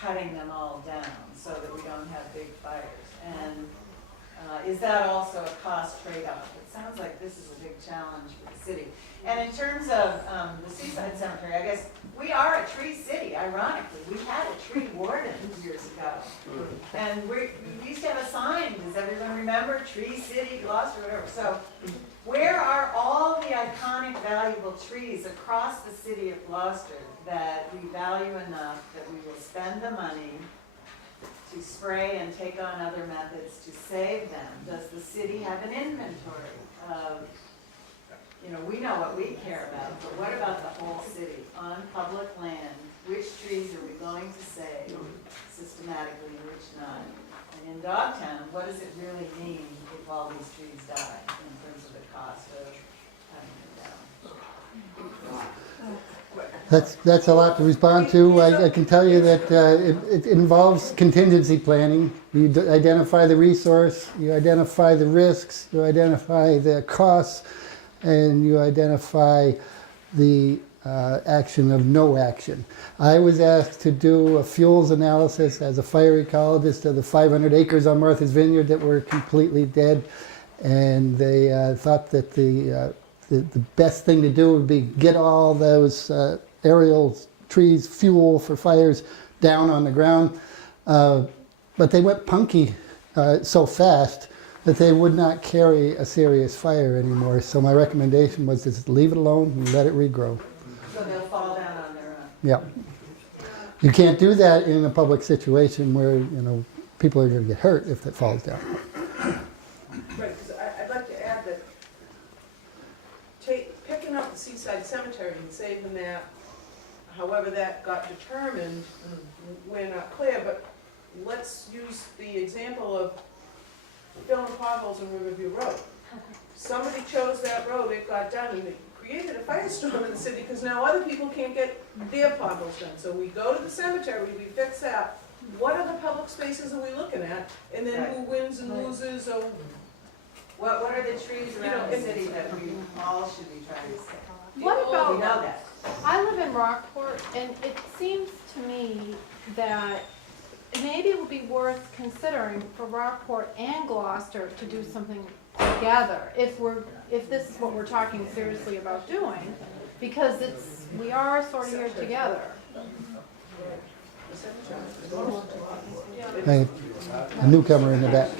cutting them all down so that we don't have big fires? And is that also a cost trade-off? It sounds like this is a big challenge for the city. And in terms of the Seaside Cemetery, I guess we are a tree city, ironically. We had a tree warden years ago. And we used to have a sign, does everyone remember? Tree City, Gloucester, whatever. So where are all the iconic, valuable trees across the city of Gloucester that we value enough that we will spend the money to spray and take on other methods to save them? Does the city have an inventory of, we know what we care about, but what about the whole city? On public land, which trees are we going to save systematically and which not? And in Dogtown, what does it really mean if all these trees die in terms of the cost of cutting them down? That's a lot to respond to. I can tell you that it involves contingency planning. You identify the resource, you identify the risks, you identify the costs, and you identify the action of no action. I was asked to do a fuels analysis as a fire ecologist of the 500 acres on Martha's Vineyard that were completely dead, and they thought that the best thing to do would be get all those aerial trees, fuel for fires, down on the ground. But they went punky so fast that they would not carry a serious fire anymore. So my recommendation was just leave it alone and let it regrow. So they'll fall down on their own? Yeah. You can't do that in a public situation where, people are going to get hurt if it falls down. Right, because I'd like to add that picking up the Seaside Cemetery and saving that, however that got determined, we're not clear, but let's use the example of filling potholes on Riverview Road. Somebody chose that road, it got done, and it created a firestorm in the city because now other people can't get their potholes done. So we go to the cemetery, we fix that. What other public spaces are we looking at? And then who wins and loses, or What are the trees around the city that we all should be trying to save? What about, We know that. I live in Rockport, and it seems to me that maybe it would be worth considering for Rockport and Gloucester to do something together, if this is what we're talking seriously about doing, because we are sort of here together. Hey, a newcomer in the back.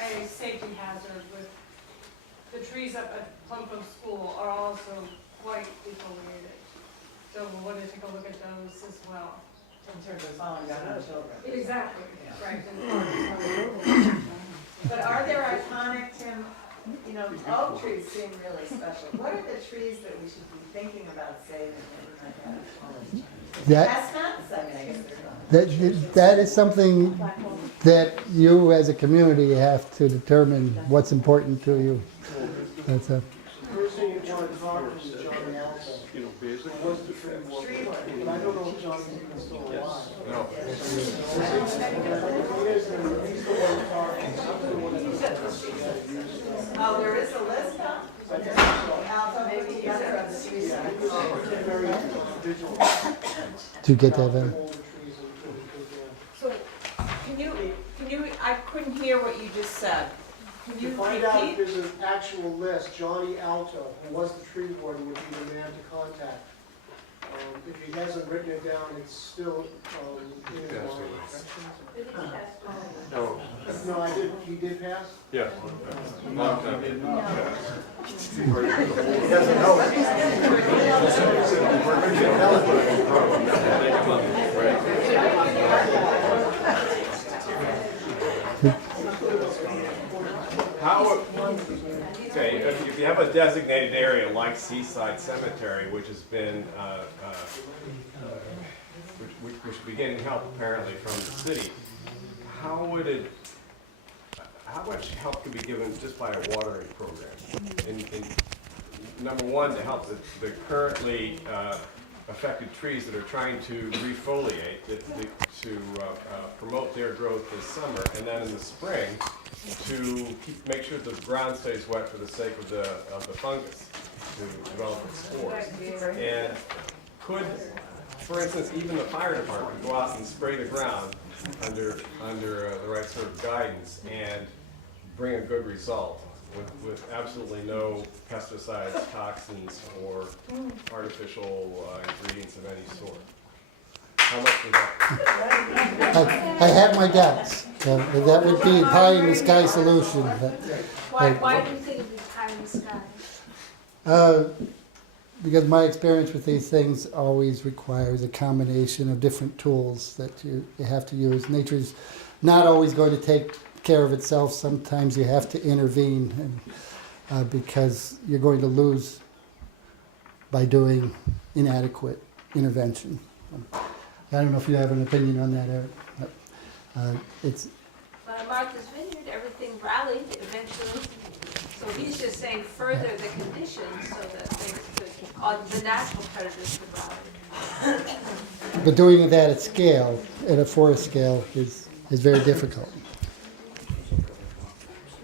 A safety hazard with the trees up at Plumcombe School are also quite defoliated. So we want to take a look at those as well. In terms of falling down on children. Exactly, right. But are there iconic, Tim, oak trees seem really special. What are the trees that we should be thinking about saving that we might have? Chestnuts? I mean, I guess they're not. That is something that you as a community have to determine what's important to you. That's a... First thing you want to talk to is John Nelson. Was the tree warden, but I don't know if John's even still alive. No. Oh, there is a list, huh? Alpha, maybe the other of the trees. Did you get that, Evan? So, can you, I couldn't hear what you just said. Can you To find out if repeat? there's an actual list, Johnny Alto, who was the tree warden, would be the man to contact. If he hasn't written it down, it's still in his mind. No. No, he did pass? Yes. Long time. He doesn't know How, okay, if you have have a designated area like Seaside Cemetery, which has been, which is getting help apparently from the city, how much help could be given just by a watering program? And number one, to help the currently affected trees that are trying to refoliate, to promote their growth this summer, and then in the spring, to make sure the ground stays wet for the sake of the fungus to develop its spores. And could, for instance, even the fire department go out and spray the ground under the right sort of guidance and bring a good result with absolutely no pesticides, toxins, or artificial ingredients of any sort? How much would that? I have my doubts. That would be pie in the sky solution. Why do you think it'd be pie in the sky? Because my experience with these things always requires a combination of different tools that you have to use. Nature's not always going to take care of itself. Sometimes you have to intervene, and, because you're going to lose by doing inadequate intervention. I don't know if you have an opinion on that, Eric. But, it's. But Martha's Vineyard, everything rallied eventually. So he's just saying further the conditions so that the natural predators could rally. But doing that at scale, at a forest scale, is very difficult.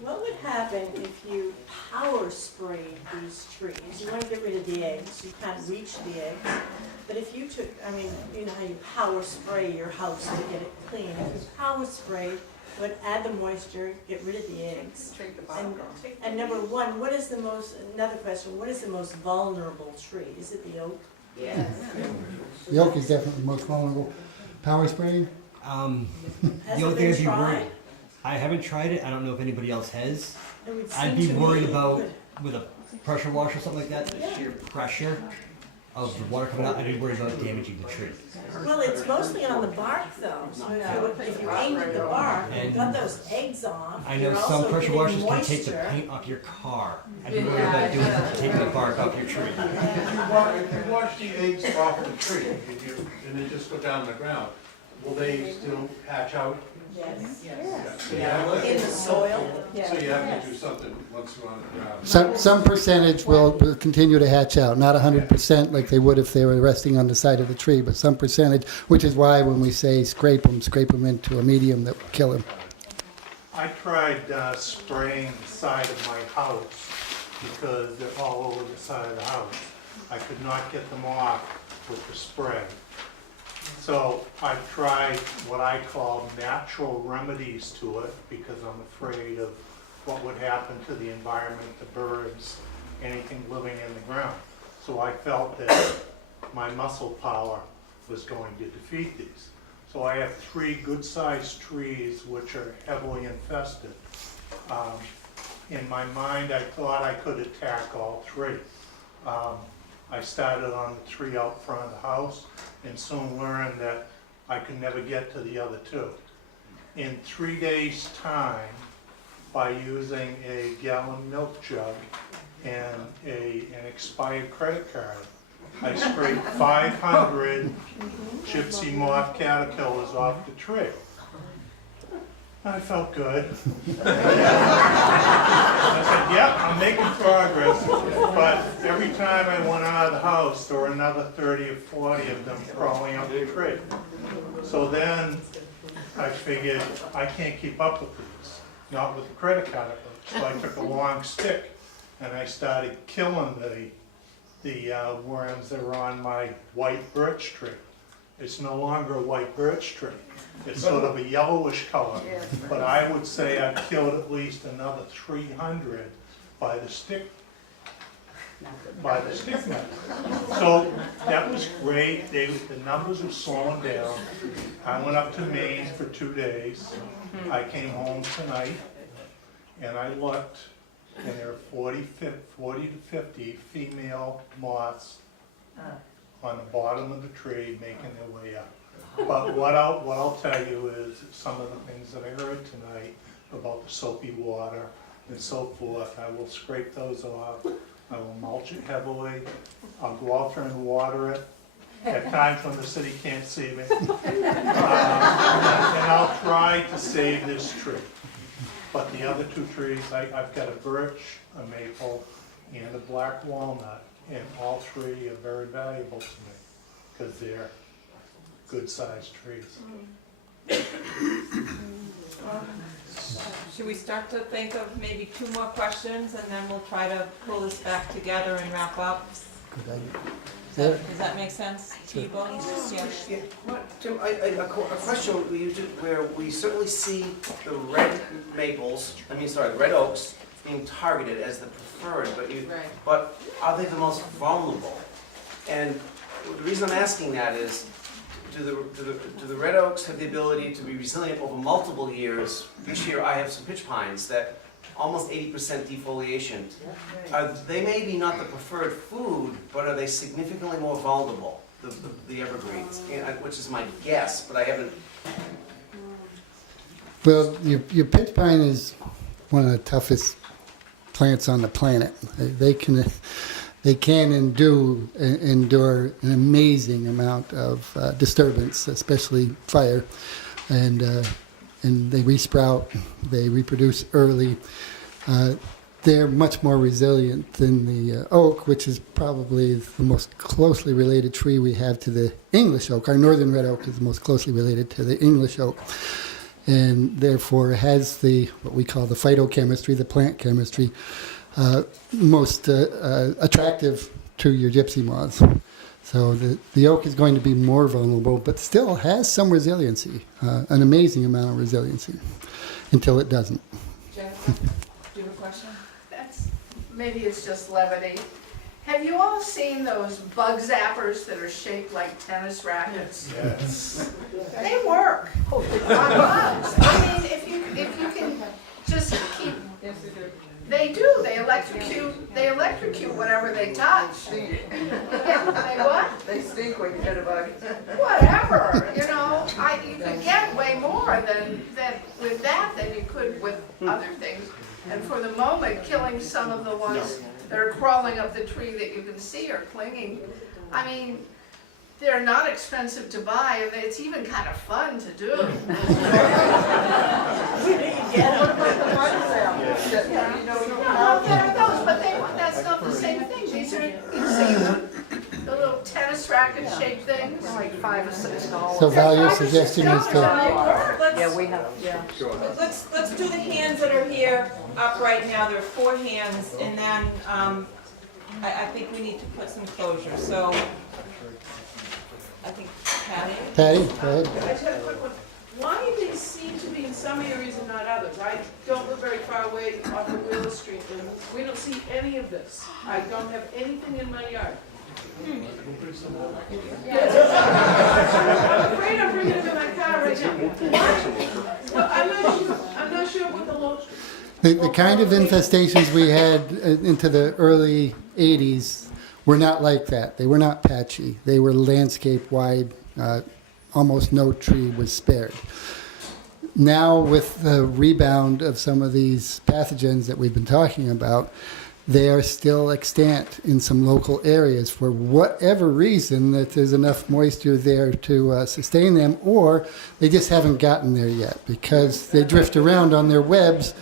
What would happen if you power sprayed these trees? You want to get rid of the eggs, you can't reach the eggs. But if you took, you know how you power spray your house to get it clean. If you power spray, it would add the moisture, get rid of the eggs. And number one, another question, what is the most vulnerable tree? Is it the oak? Yes. The oak is definitely the most vulnerable. Power spraying? Has The only it thing been I'd be tried? worried, I haven't tried it, I don't know if anybody else has. It would I'd seem be to worried me about, good. with a pressure washer or something like that, the sheer pressure of the water coming out, I'd be worried about damaging the tree. Well, it's mostly on the bark though, so if you aim at the bark, and got those eggs off, I know you're some also pressure getting washers can take the moisture. paint off your car. I'd be worried about doing that, taking the bark off your tree. If you wash the eggs off the tree, and they just go down the ground, will they still hatch out? Yes. So you have to- In the soil. So you have to do something once you're on the ground. Some percentage will continue to hatch out, not 100% like they would if they were resting on the side of the tree, but some percentage, which is why when we say scrape them into a medium that will kill them. I tried spraying the side of my house because they're all over the side of the house. I could not get them off with the spray. So I tried what I call natural remedies to it because I'm afraid of what would happen to the environment, the birds, anything living in the ground. So I felt that my muscle power was going to defeat these. So I have 3 good-sized trees which are heavily infested. In my mind, I thought I could attack all 3. I started on the tree out front of the house and soon learned that I could never get to the other 2. In 3 days' time, by using a gallon milk jug and an expired credit card, I sprayed 500 gypsy moth caterpillars off the tree. I felt good. I said, yep, I'm making progress. But every time I went out of the house, there were another 30 or 40 of them crawling up the tree. So then I figured I can't keep up with these, not with the credit caterpillars. So I took a long stick and I started killing the worms that were on my white birch tree. It's no longer a white birch tree. It's sort of a yellowish color, but I would say I've killed at least another 300 by the stick net. So that was great. The numbers were slowing down. I went up to Maine for 2 days. I came home tonight and I looked, and there are 40 to 50 female moths on the bottom of the tree making their way up. But what I'll tell you is some of the things that I heard tonight about the soapy water and so forth, I will scrape those off. I will mulch it heavily, I'll go out there and water it, at times when the city can't see me. And I'll try to save this tree. But the other two trees, I've got a birch, a maple, and a black walnut, and all three are very valuable to me, because they're good-sized trees. Should we start to think of maybe 2 more questions, and then we'll try to pull this back together and wrap up? Good idea. Does that make sense to you both? Yes. Yeah, Tim, a question where we certainly see the red maples, the red oaks being targeted as the preferred, but are they the most vulnerable? And the reason I'm asking that is, do the red oaks have the ability to be resilient over multiple years? This year I have some pitch pines that almost 80% defoliation. They may be not the preferred food, but are they significantly more vulnerable, the evergreens? Which is my guess, but I haven't. Well, your pitch pine is one of the toughest plants on the planet. They can and do endure an amazing amount of disturbance, especially fire, and they resprout, they reproduce early. They're much more resilient than the oak, which is probably the most closely related tree we have to the English oak. Our northern red oak is the most closely related to the English oak, and therefore has what we call the phytochemistry, the plant chemistry, most attractive to your gypsy moths. So the oak is going to be more vulnerable, but still has some resiliency, an amazing amount of resiliency, until it doesn't. Jennifer, do you have a question? Maybe it's just levity. Have you all seen those bug zappers that are shaped like tennis rackets? Yes. They work on bugs. I mean, if you can just keep. They do. They electrocute whatever they touch. They what? They stink when you get a bug. Whatever. You could get way more than with that than you could with other things. And for the moment, killing some of the ones that are crawling up the tree that you can see are clinging. I mean, they're not expensive to buy, and it's even kind of fun to do. No, there are those, but that's not the same thing. These are, the little tennis racket shaped things. Like $5 or $6. So Val, suggestion is to... Let's do the hands that are here up right now. There are 4 hands, and then I think we need to put some closure. So I think Patty, go ahead. I just have a quick one. Why do these seem to be in some areas and not others? I don't live very far away off of Wheeler Street, and we don't see any of this. I don't have anything in my yard. I'm afraid I'm bringing them in my car right now. Well, I'm not sure what the local... The kind of infestations we had into the early 80s were not like that. They were not patchy. They were landscape-wide. Almost no tree was spared. Now, with the rebound of some of these pathogens that we've been talking about, they are still extant in some local areas for whatever reason, that there's enough moisture there to sustain them, or they just haven't gotten there yet because they drift around on their webs,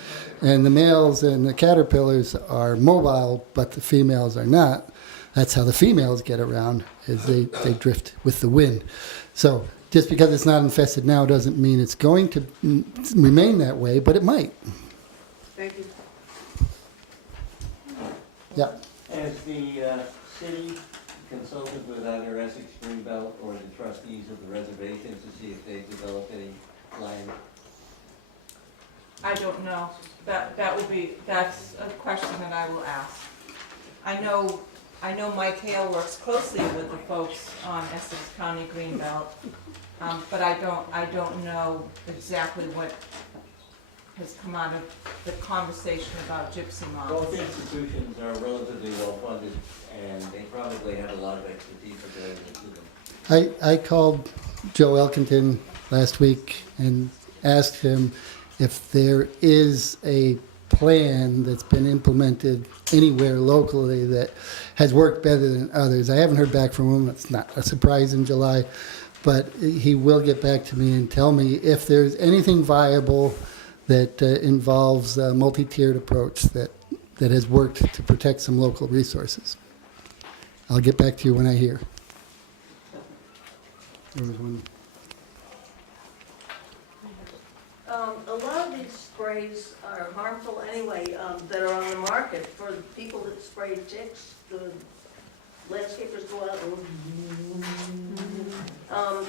and the males and the caterpillars are mobile, but the females are not. That's how the females get around, is they drift with the wind. So just because it's not infested now doesn't mean it's going to remain that way, but it might. Thank you. Yeah. Has the city consulted with either Essex Greenbelt or the trustees of the reservations to see if they've developed any land? I don't know. That's a question that I will ask. I know Mike Hale works closely with the folks on Essex County Greenbelt, but I don't know exactly what has come out of the conversation about gypsy moths. Both institutions are relatively well funded, and they probably have a lot of expertise available to them. I called Joe Elkington last week and asked him if there is a plan that's been implemented anywhere locally that has worked better than others. I haven't heard back from him. It's not a surprise in July, but he will get back to me and tell me if there's anything viable that involves a multi-tiered approach that has worked to protect some local resources. I'll get back to you when I hear. There was one. A lot of these sprays are harmful anyway, that are on the market for the people that spray ticks. The landscapers go out and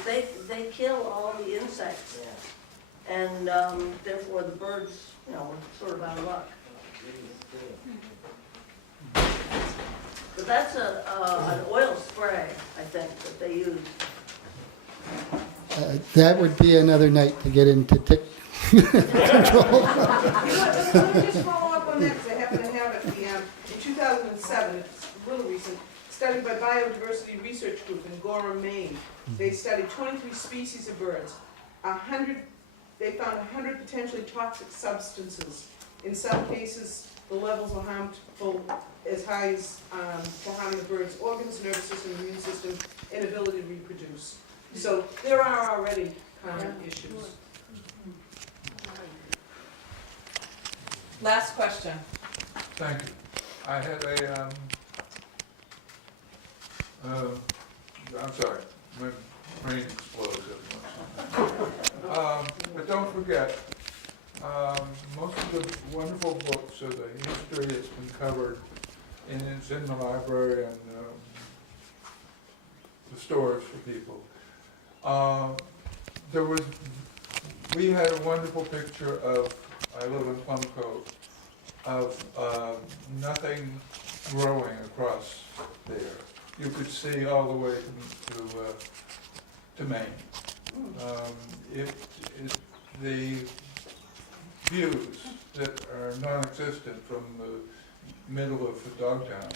they kill all the insects, and therefore the birds, are sort of out of luck. But that's an oil spray, I think, that they use. That would be another night to get into tick control. Let me just follow up on that, because I happen to have it. In 2007, it's a little recent, study by Biodiversity Research Group in Gorham, Maine. They studied 23 species of birds. They found 100 potentially toxic substances. In some cases, the levels were harmful as high as to harm the bird's organs, nervous system, immune system, and ability to reproduce. So there are already issues. Last question. Thank you. I had I'm sorry, my brain explodes every once in a while. But don't forget, most of the wonderful books of the history that's been covered, and it's in the library and the stores for people. We had a wonderful picture of, I live in Plum Cove, of nothing growing across there. You could see all the way to Maine. The views that are non-existent from the middle of Dogtown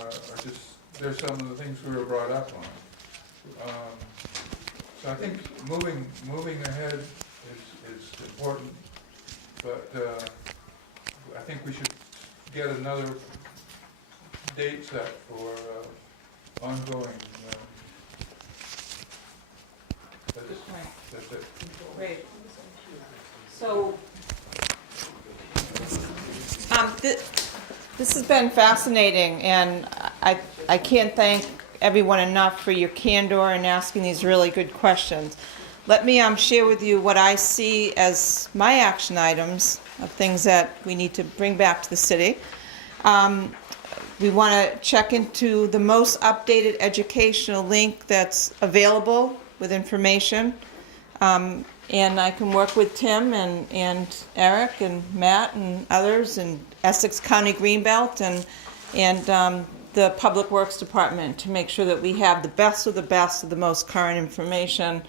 are just, they're some of the things we were brought up on. So I think moving ahead is important, but I think we should get another date set for ongoing. That's it. Great. So, this has been fascinating, and I can't thank everyone enough for your candor and asking these really good questions. Let me share with you what I see as my action items of things that we need to bring back to the city. We want to check into the most updated educational link that's available with information. And I can work with Tim and Eric and Matt and others and Essex County Greenbelt and the Public Works Department to make sure that we have the best of the most current information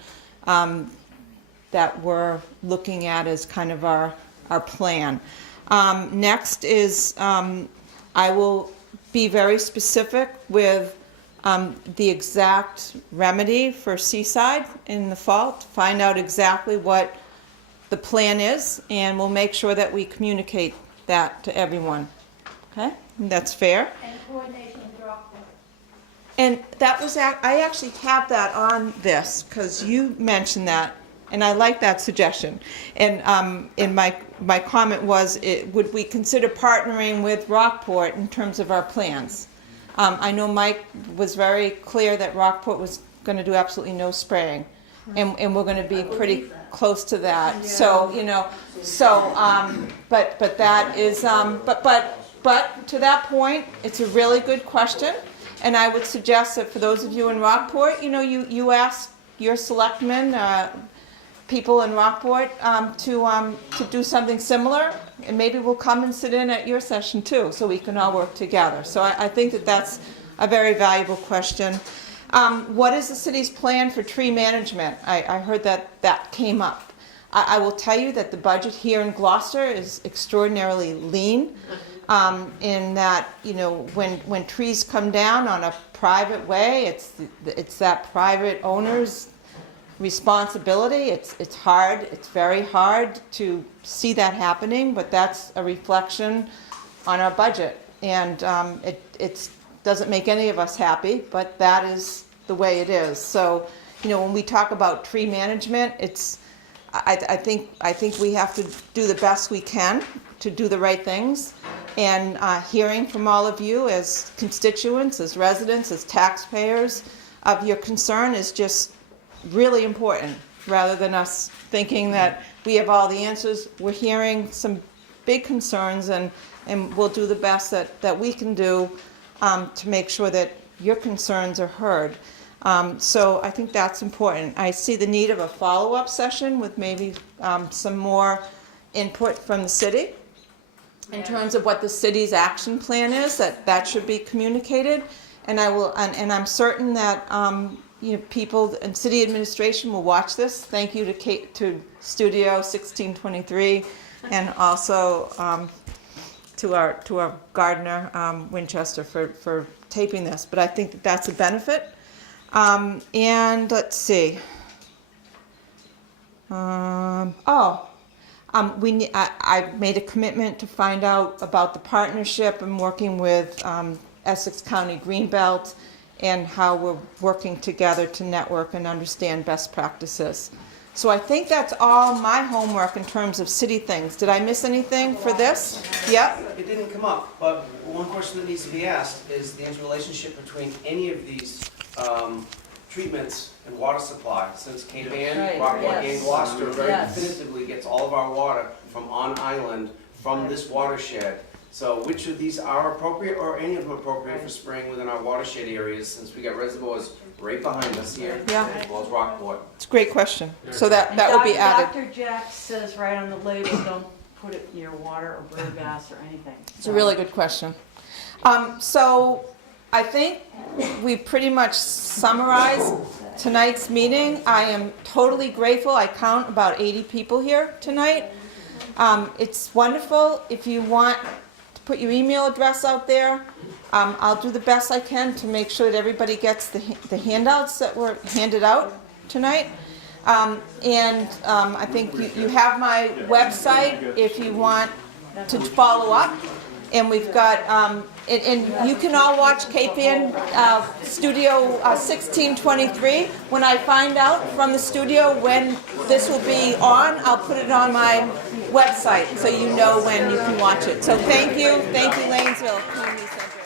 that we're looking at as kind of our plan. Next is I will be very specific with the exact remedy for Seaside in the fall, to find out exactly what the plan is, and we'll make sure that we communicate that to everyone. Okay? And that's fair. And coordination with Rockport. And that was, I actually have that on this, because you mentioned that, and I like that suggestion. And in my comment was, would we consider partnering with Rockport in terms of our plans? I know Mike was very clear that Rockport was going to do absolutely no spraying, and we're going to be pretty close to that. Yeah. So but that is but to that point, it's a really good question, and I would suggest that for those of you in Rockport, you ask your selectmen, people in Rockport, to do something similar, and maybe we'll come and sit in at your session too, so we can all work together. So I think that that's a very valuable question. What is the city's plan for tree management? I heard that came up. I will tell you that the budget here in Gloucester is extraordinarily lean, in that, when trees come down on a private way, it's that private owner's responsibility. It's hard, it's very hard to see that happening, but that's a reflection on our budget. And it doesn't make any of us happy, but that is the way it is. So, when we talk about tree management, I think we have to do the best we can to do the right things. And hearing from all of you as constituents, as residents, as taxpayers of your concern is just really important, rather than us thinking that we have all the answers. We're hearing some big concerns, and we'll do the best that we can do to make sure that your concerns are heard. So I think that's important. I see the need of a follow-up session with maybe some more input from the city in terms of what the city's action plan is. That should be communicated, and I'm certain that people in city administration will watch this. Thank you to Studio 1623, and also to our Gardner Winchester for taping this. But I think that that's a benefit. And let's see. I made a commitment to find out about the partnership and working with Essex County Greenbelt and how we're working together to network and understand best practices. So I think that's all my homework in terms of city things. Did I miss anything for this? Yep. It didn't come up, but one question that needs to be asked is the interrelationship between any of these treatments and water supply, since Cape Ann, Rockport, and Gloucester very definitively gets all of our water from on island, from this watershed. So which of these are appropriate, or any of them appropriate for spraying within our watershed areas, since we got reservoirs right behind us here, as well as Rockport? It's a great question. So that will be added. Dr. Jack says right on the label, don't put it near water or bird baths or anything. It's a really good question. So I think we pretty much summarized tonight's meeting. I am totally grateful. I count about 80 people here tonight. It's wonderful. If you want to put your email address out there, I'll do the best I can to make sure that everybody gets the handouts that were handed out tonight. I think you have my website if you want to follow up. And we've got, and you can all watch Cape Ann Studio 1623. When I find out from the studio when this will be on, I'll put it on my website so you know when you can watch it. So thank you, Lanesville Community Center.